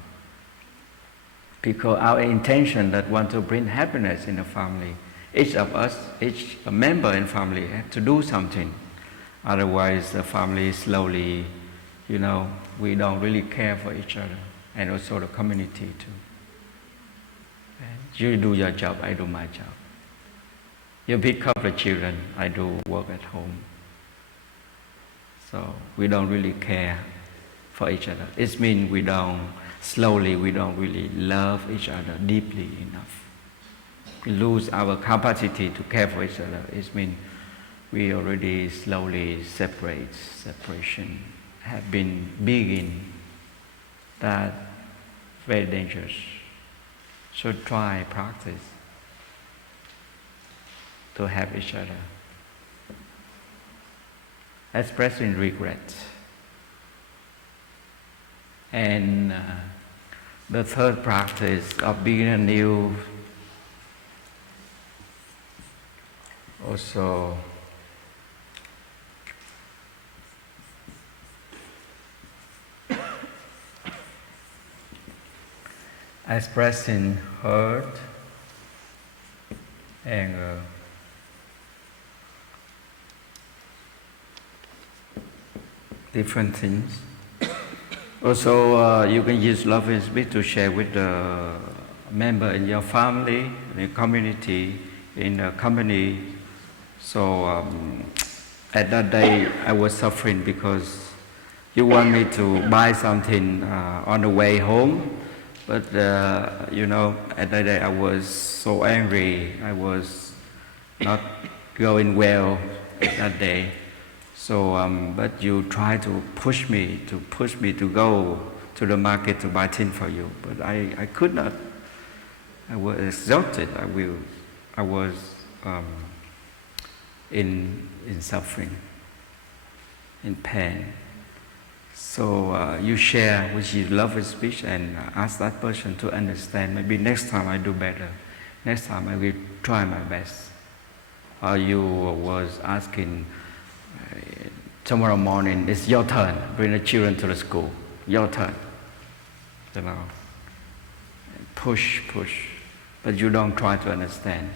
Because our intention that want to bring happiness in the family, each of us, each member in family have to do something. Otherwise the family slowly, we don't really care for each other, and also the community too. And you do your job, I do my job. You pick up the children, I do work at home. So we don't really care for each other. It means we don't really love each other deeply enough. We lose our capacity to care for each other. It means we already slowly separation have been begin. That very dangerous. So try practice to help each other. Expressing regret. And the third practice of being anew also expressing hurt, anger, different things. Also, you can use love and speech to share with the member in your family, in the community, in the company. So at that day, I was suffering because you want me to buy something on the way home, but you know, at that day I was so angry. I was not going well that day. So, but you try to push me to go to the market to buy things for you. But I could not. I was exhausted. I was in suffering, in pain. So you share which is love and speech and ask that person to understand. Maybe next time I do better. Next time I will try my best. Or you was asking, tomorrow morning it's your turn. Bring the children to the school. Your turn. You know, push, but you don't try to understand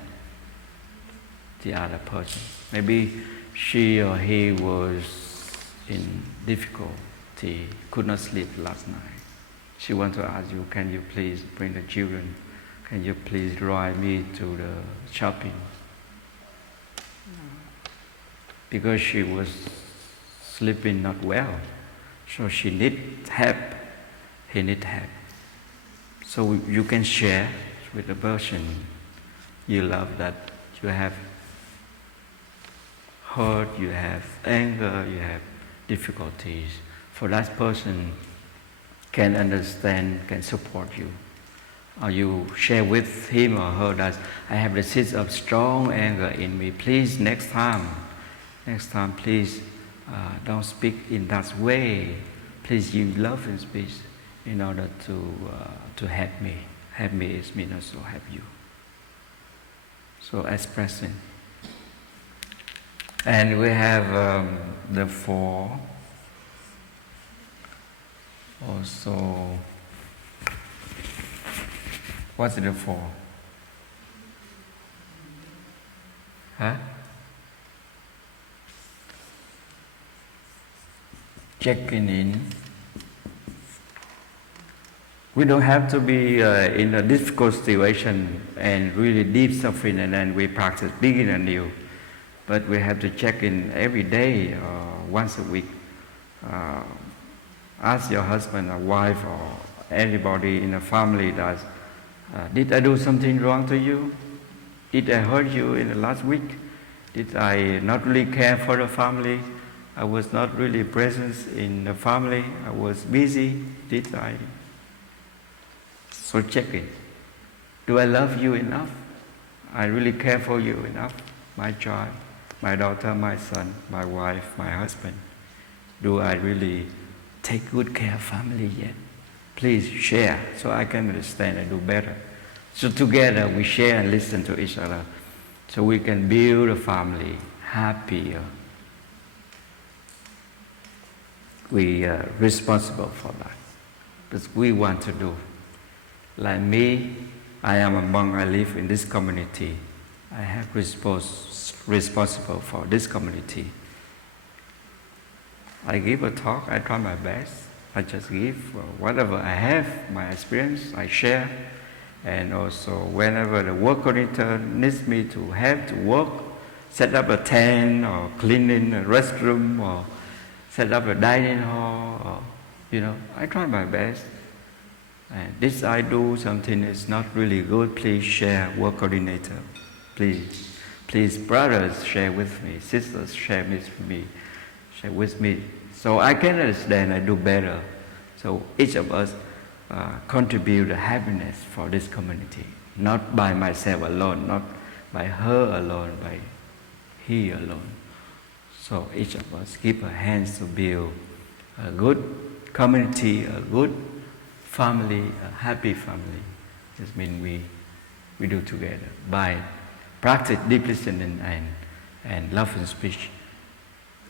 the other person. Maybe she or he was in difficulty, could not sleep last night. She wants to ask you, can you please bring the children? Can you please drive me to the shopping? Because she was sleeping not well, so she need help, he need help. So you can share with the person you love that you have hurt, you have anger, you have difficulties. For that person can understand, can support you. Or you share with him or her that I have the seeds of strong anger in me. Please, next time, please don't speak in that way. Please use love and speech in order to help me. Help me is mean also help you. So expressing. And we have the four. Also, what's the four? Huh? Checking in. We don't have to be in a difficult situation and really deep suffering and then we practice begin anew. But we have to check in every day or once a week. Ask your husband or wife or anybody in the family that, did I do something wrong to you? Did I hurt you in the last week? Did I not really care for the family? I was not really present in the family. I was busy. Did I? So check it. Do I love you enough? I really care for you enough? My child, my daughter, my son, my wife, my husband. Do I really take good care of family yet? Please share so I can understand and do better. So together we share and listen to each other so we can build a family happier. We are responsible for that. Because we want to do. Like me, I am a monk, I live in this community. I have responsible for this community. I give a talk, I try my best. I just give whatever I have, my experience, I share. And also whenever the work coordinator needs me to help to work, set up a tent or cleaning a restroom or set up a dining hall, or, I try my best. And this I do, something is not really good, please share, work coordinator. Please, brothers, share with me, sisters, share with me. So I can understand, I do better. So each of us contribute the happiness for this community, not by myself alone, not by her alone, by he alone. So each of us keep our hands to build a good community, a good family, a happy family. This means we do together by practice deep listening and and love and speech,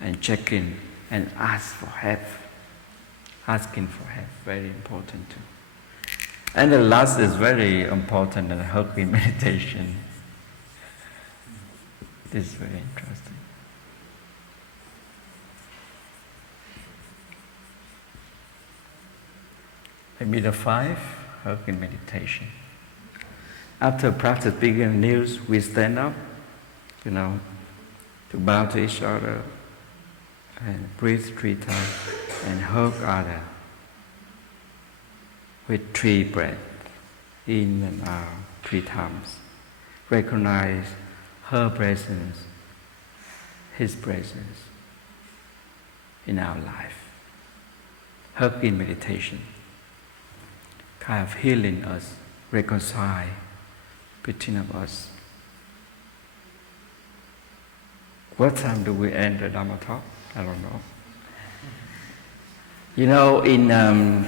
and check in and ask for help. Asking for help, very important too. And the last is very important, the hugging meditation. This is very interesting. Maybe the 5, hugging meditation. After practice begin news, we stand up, to bow to each other and breathe 3 times and hug other with 3 breaths, in and out 3 times. Recognize her presence, his presence in our life. Hugging meditation, kind of healing us, reconcile between of us. What time do we end the Dharma talk? I don't know. In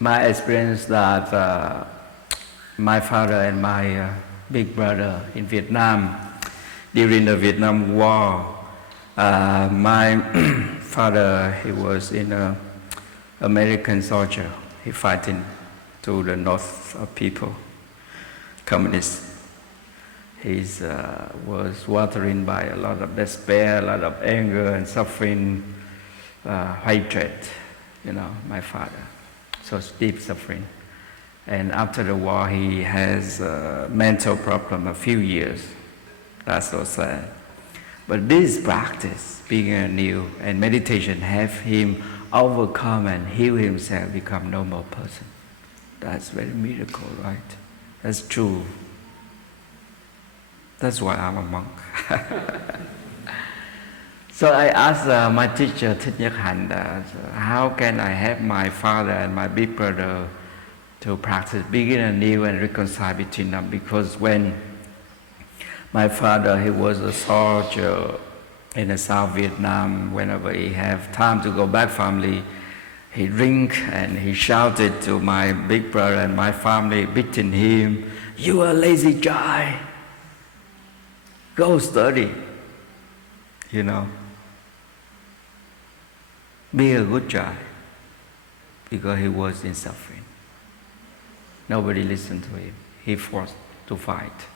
my experience that my father and my big brother in Vietnam, during the Vietnam War, my father, he was in an American soldier. He fighting to the north of people, communists. He was watering by a lot of despair, a lot of anger and suffering, hatred, my father. So deep suffering. And after the war, he has a mental problem a few years. That's so sad. But this practice, being anew, and meditation have him overcome and heal himself, become normal person. That's very miracle, right? That's true. That's why I'm a monk. So I asked my teacher, Thích Nhất Hạnh, how can I help my father and my big brother to practice, begin anew and reconcile between them? Because when my father, he was a soldier in South Vietnam, whenever he have time to go back family, he drink and he shouted to my big brother and my family, beating him, "You are lazy guy. Go study." Be a good guy, because he was in suffering. Nobody listened to him. He forced to fight.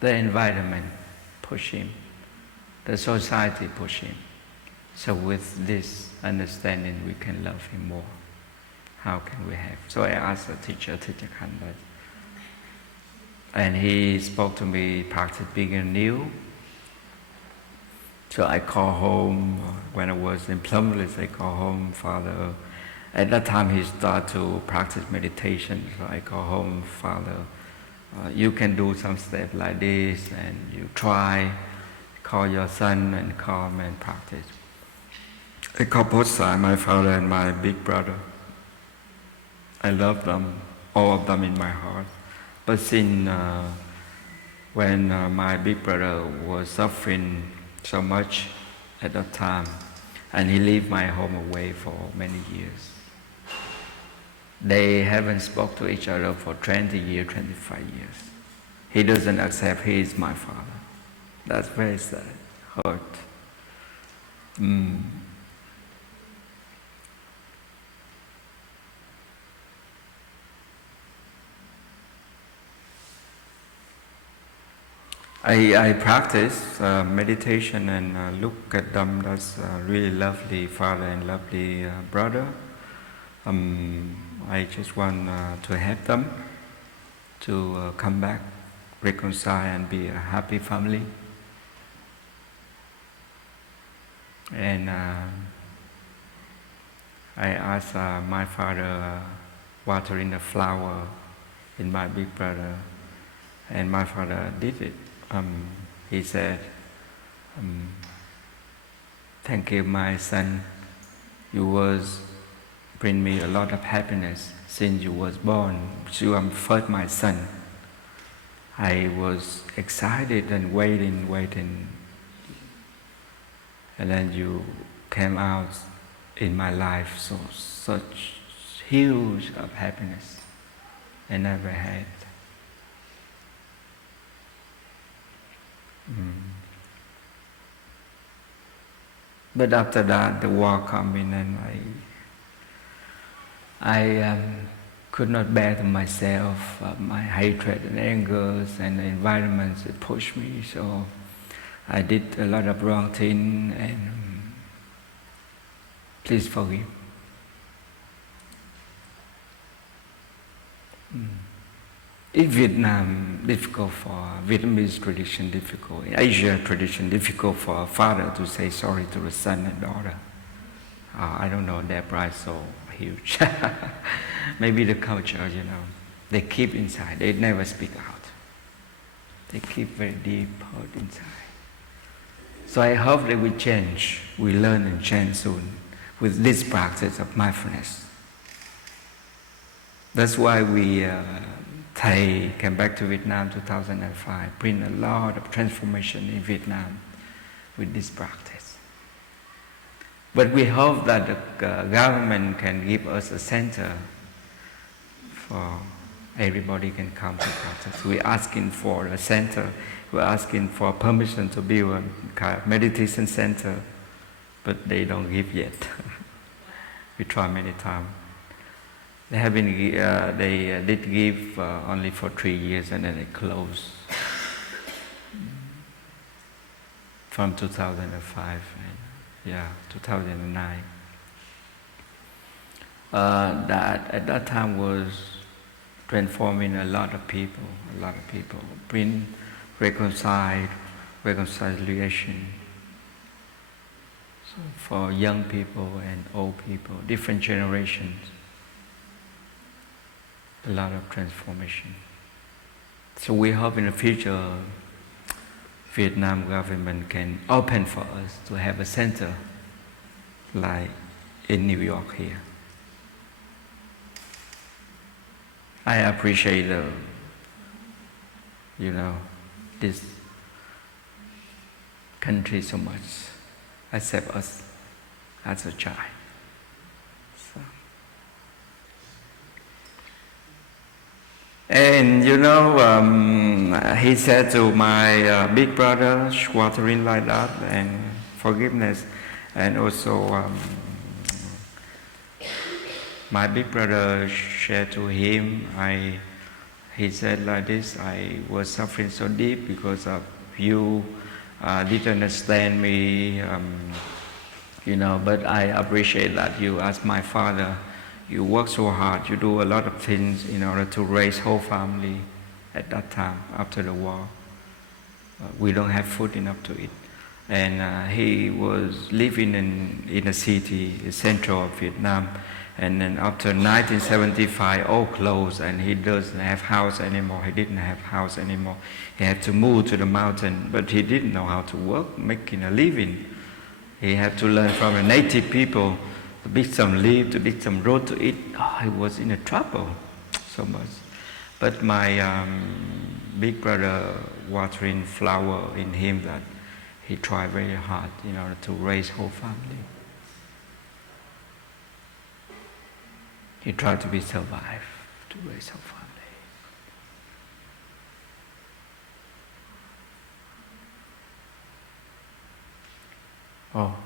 The environment pushed him. The society pushed him. So with this understanding, we can love him more. How can we have? So I asked the teacher, Thích Nhất Hạnh, and he spoke to me, practice being anew. So I call home, when I was in Plum, I call home, Father. At that time he started to practice meditation, so I call home, Father, you can do some steps like this, and you try, call your son and come and practice. I call both sides, my father and my big brother. I love them, all of them in my heart. But since when my big brother was suffering so much at that time, and he left my home away for many years, they haven't spoke to each other for 20 years, 25 years. He doesn't accept he is my father. That's very sad, hurt. I practice meditation and look at them. That's a really lovely father and lovely brother. I just want to help them to come back, reconcile, and be a happy family. And I asked my father watering the flower in my big brother, and my father did it. He said, "Thank you, my son. You was bring me a lot of happiness since you was born. You are first my son. I was excited and waiting. And then you came out in my life, so such huge of happiness. I never had. But after that, the war came in, and I could not bear to myself my hatred and angers and the environments that pushed me. So I did a lot of wrong things, and please forgive. In Vietnam, difficult for Vietnamese tradition, difficult. In Asia tradition, difficult for a father to say sorry to the son and daughter. I don't know, their pride so huge. Maybe the culture, they keep inside. They never speak out. They keep very deep hurt inside. So I hope they will change. We learn and change soon with this practice of mindfulness. That's why Thầy came back to Vietnam 2005, bring a lot of transformation in Vietnam with this practice. But we hope that the government can give us a center for everybody can come to practice. We're asking for a center, we're asking for permission to build a kind of meditation center, but they don't give yet. We try many times. They did give only for 3 years, and then they closed from 2005 and 2009. That at that time was transforming a lot of people, bring reconciliation. So for young people and old people, different generations. A lot of transformation. So we hope in the future Vietnam government can open for us to have a center like in New York here. I appreciate this country so much, accept us as a child. And he said to my big brother, squattering like that, and forgiveness. And also my big brother shared to him, he said like this, I was suffering so deep because of you didn't understand me, but I appreciate that you as my father. You work so hard, you do a lot of things in order to raise whole family at that time, after the war. We don't have food enough to eat. And he was living in a city, the central of Vietnam. And then after 1975, all closed, and he doesn't have house anymore. He didn't have house anymore. He had to move to the mountain, but he didn't know how to work, making a living. He had to learn from the native people, to dig some leaf, to dig some root to eat. I was in a trouble so much. But my big brother watering flower in him that he tried very hard in order to raise whole family. He tried to be survive, to raise whole family. Oh,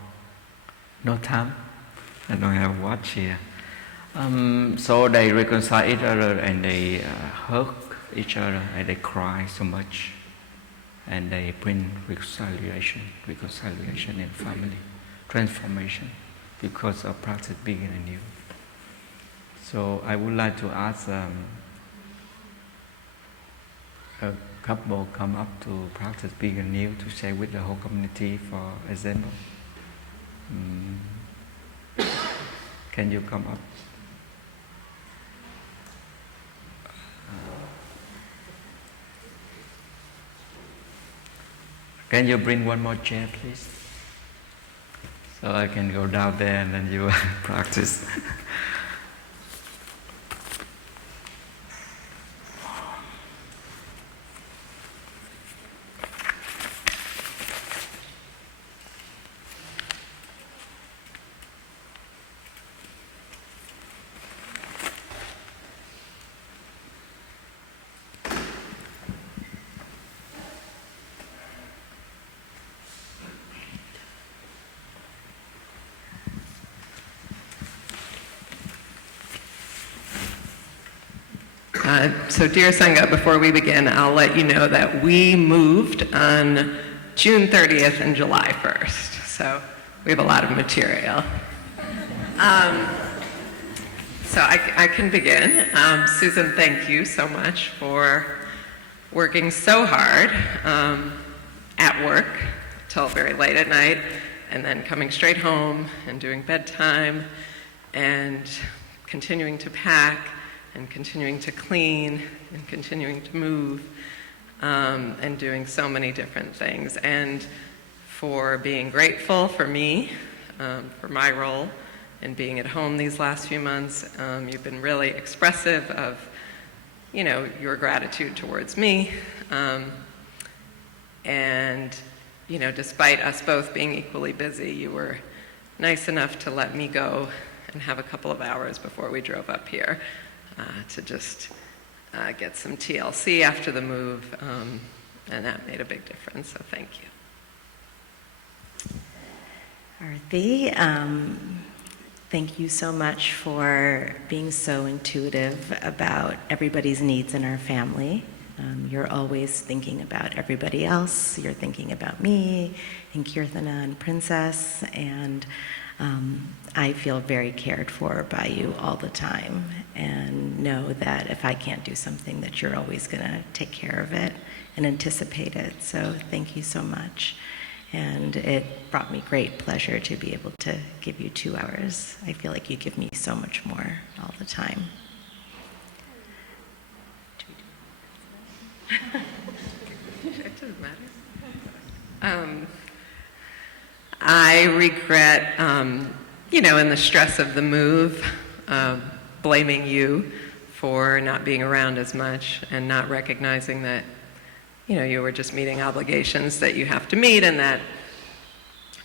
no time? I don't have a watch here. So they reconcile each other, and they hug each other, and they cry so much, and they bring reconciliation in family, transformation, because of practice being anew. So I would like to ask a couple come up to practice being anew to share with the whole community, for example. Can you come up? Can you bring one more chair, please? So I can go down there and then you practice. So dear Sangha, before we begin, I'll let you know that we moved on June 30th and July 1st. So we have a lot of material. So I can begin. Susan, thank you so much for working so hard at work till very late at night, and then coming straight home and doing bedtime and continuing to pack and continuing to clean and continuing to move and doing so many different things, and for being grateful for me, for my role in being at home these last few months. You've been really expressive of, your gratitude towards me. And, despite us both being equally busy, you were nice enough to let me go and have a couple of hours before we drove up here to just get some TLC after the move. And that made a big difference, so thank you. Arthi, thank you so much for being so intuitive about everybody's needs in our family. You're always thinking about everybody else. You're thinking about me and Kirtana and Princess, and I feel very cared for by you all the time, and know that if I can't do something, that you're always going to take care of it and anticipate it. So thank you so much. And it brought me great pleasure to be able to give you 2 hours. I feel like you give me so much more all the time. It doesn't matter. I regret, in the stress of the move, blaming you for not being around as much and not recognizing that you were just meeting obligations that you have to meet and that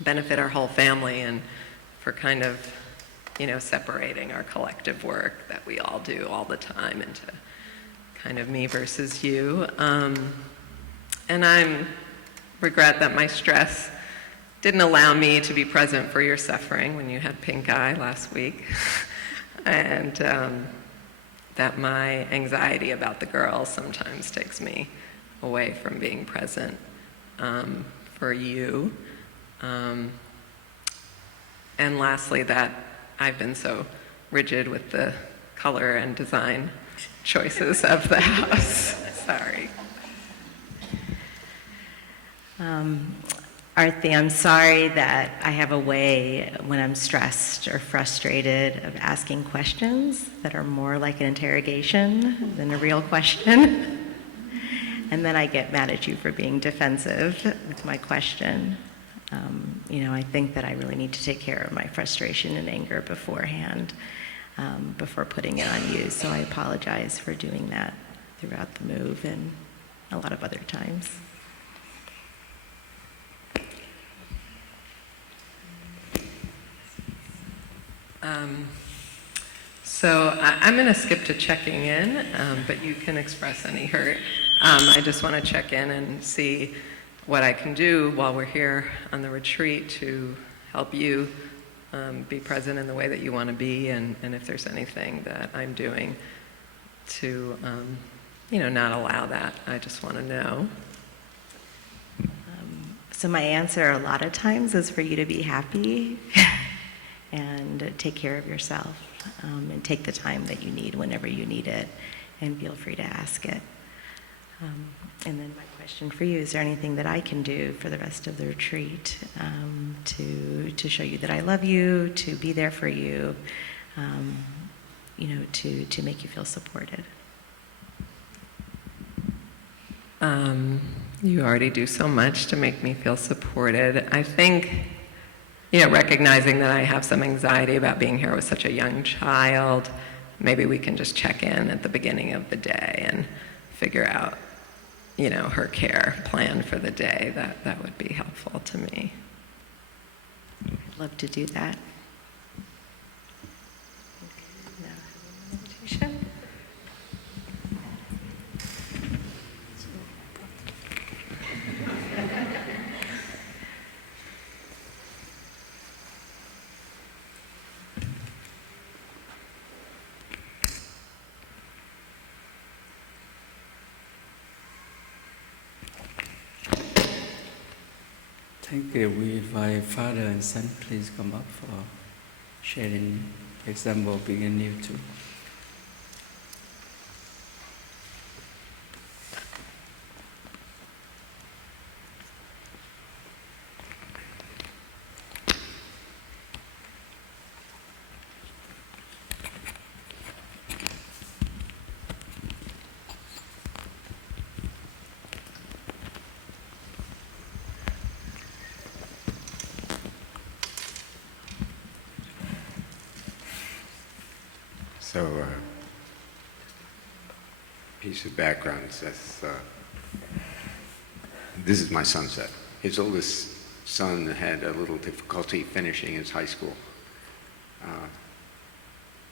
benefit our whole family, and for kind of, separating our collective work that we all do all the time into kind of me versus you. And I regret that my stress didn't allow me to be present for your suffering when you had pink eye last week. And that my anxiety about the girls sometimes takes me away from being present for you. And lastly, that I've been so rigid with the color and design choices of the house. Sorry. Arthi, I'm sorry that I have a way when I'm stressed or frustrated of asking questions that are more like an interrogation than a real question. And then I get mad at you for being defensive with my question. I think that I really need to take care of my frustration and anger beforehand, before putting it on you. So I apologize for doing that throughout the move and a lot of other times. So I'm going to skip to checking in, but you can express any hurt. I just want to check in and see what I can do while we're here on the retreat to help you be present in the way that you want to be, and if there's anything that I'm doing to, not allow that. I just want to know. So my answer a lot of times is for you to be happy and take care of yourself, and take the time that you need whenever you need it, and feel free to ask it. And then my question for you, is there anything that I can do for the rest of the retreat to show you that I love you, to be there for you, to make you feel supported? You already do so much to make me feel supported. I think, recognizing that I have some anxiety about being here with such a young child, maybe we can just check in at the beginning of the day and figure out, her care plan for the day. That would be helpful to me. I'd love to do that. Now, meditation. Thank you. We invite father and son, please come up for sharing example being Anew too. So, piece of background says, this is my sunset. His oldest son had a little difficulty finishing his high school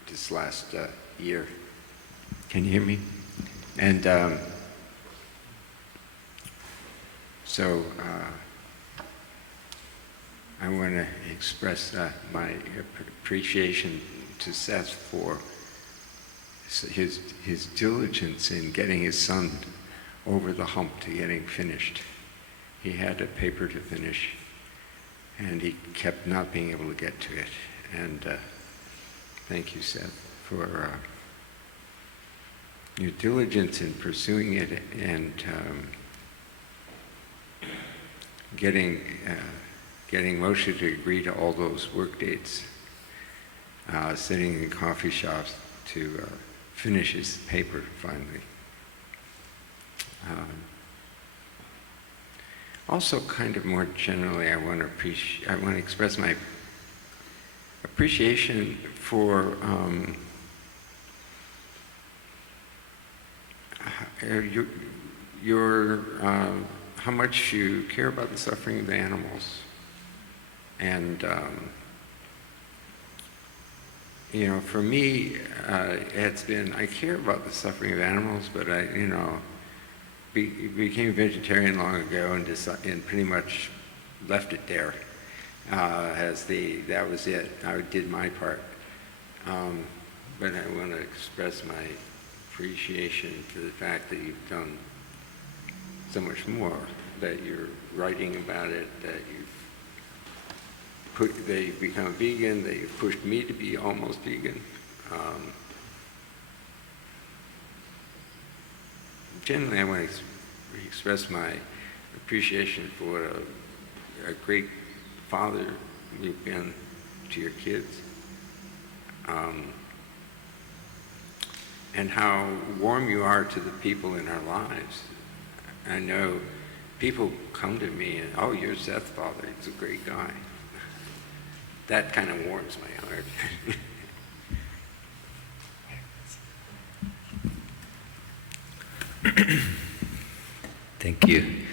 this last year. Can you hear me? And so I want to express my appreciation to Seth for his diligence in getting his son over the hump to getting finished. He had a paper to finish, and he kept not being able to get to it. And thank you, Seth, for your diligence in pursuing it and getting Moshe to agree to all those work dates, sitting in coffee shops to finish his paper finally. Also, kind of more generally, I want to express my appreciation for your how much you care about the suffering of the animals, and you know, for me, it's been, I care about the suffering of animals, but I, you know, became a vegetarian long ago and pretty much left it there. That was it. I did my part. But I want to express my appreciation for the fact that you've done so much more, that you're writing about it, that you've become vegan, that you've pushed me to be almost vegan. Generally, I want to express my appreciation for what a great father you've been to your kids, and how warm you are to the people in our lives. I know people come to me and, oh, you're Seth's father, he's a great guy. That kind of warms my heart. Thank you.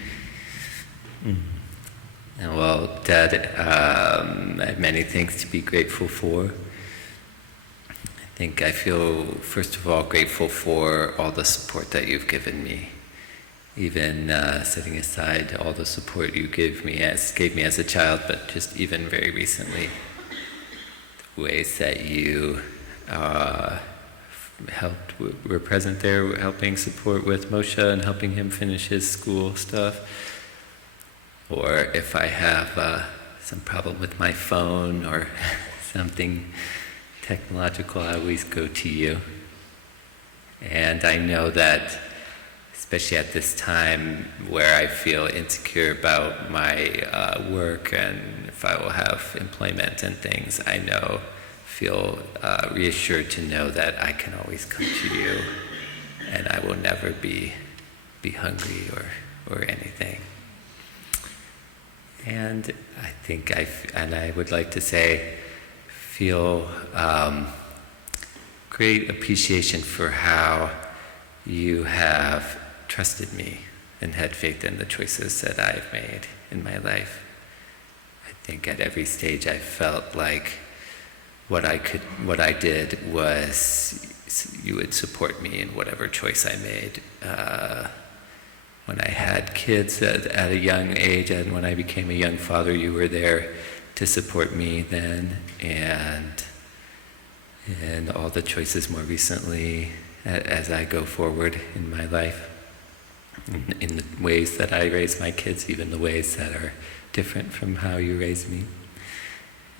Well, Dad, I have many things to be grateful for. I feel, first of all, grateful for all the support that you've given me. Even setting aside all the support you gave me as a child, but just even very recently, the ways that you were present there, helping support with Moshe and helping him finish his school stuff. Or if I have some problem with my phone or something technological, I always go to you. And I know that, especially at this time where I feel insecure about my work and if I will have employment and things, I feel reassured to know that I can always come to you and I will never be hungry or anything. And I would like to say, feel great appreciation for how you have trusted me and had faith in the choices that I've made in my life. I think at every stage I felt like what I did was you would support me in whatever choice I made. When I had kids at a young age and when I became a young father, you were there to support me then, and all the choices more recently as I go forward in my life, in the ways that I raise my kids, even the ways that are different from how you raised me,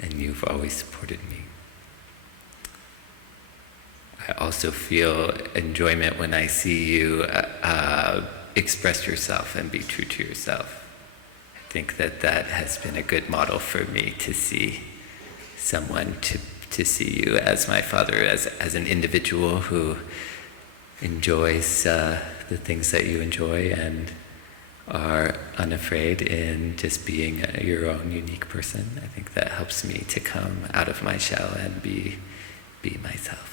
and you've always supported me. I also feel enjoyment when I see you express yourself and be true to yourself. I think that that has been a good model for me, to see someone, to see you as my father, as an individual who enjoys the things that you enjoy and are unafraid in just being your own unique person. I think that helps me to come out of my shell and be myself.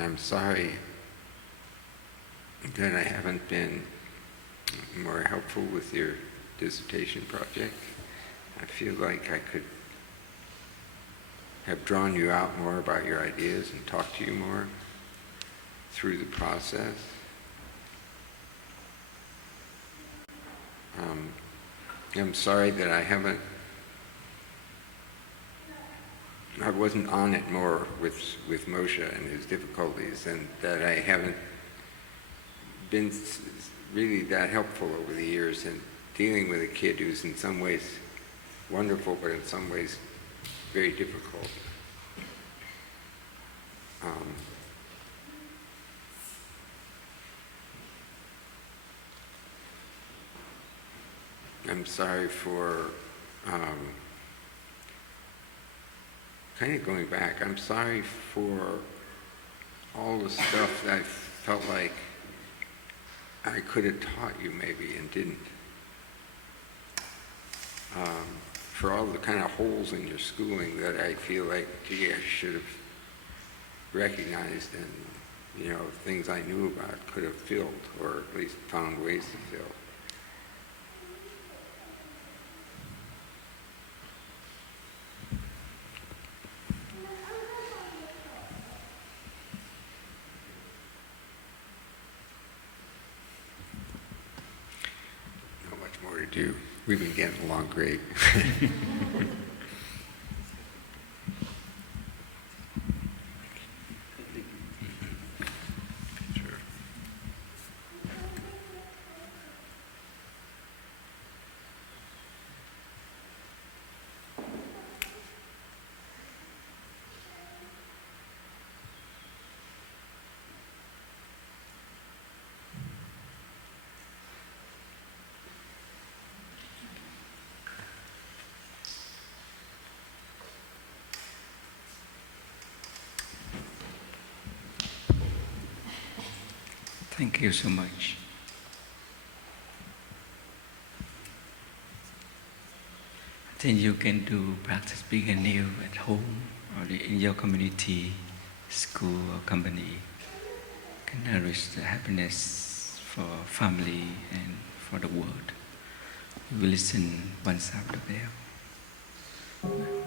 I'm sorry that I haven't been more helpful with your dissertation project. I feel like I could have drawn you out more about your ideas and talked to you more through the process. I'm sorry that I wasn't on it more with Moshe and his difficulties, and that I haven't been really that helpful over the years in dealing with a kid who's in some ways wonderful, but in some ways very difficult. I'm sorry for kind of going back. I'm sorry for all the stuff that I felt like I could have taught you maybe and didn't. For all the kind of holes in your schooling that I feel like, gee, I should have recognized, and things I knew about could have filled, or at least found ways to fill. Not much more to do. We've been getting along great. Thank you so much. I think you can do practice being anew at home or in your community, school or company. Can nourish the happiness for family and for the world. We will listen once after the bell.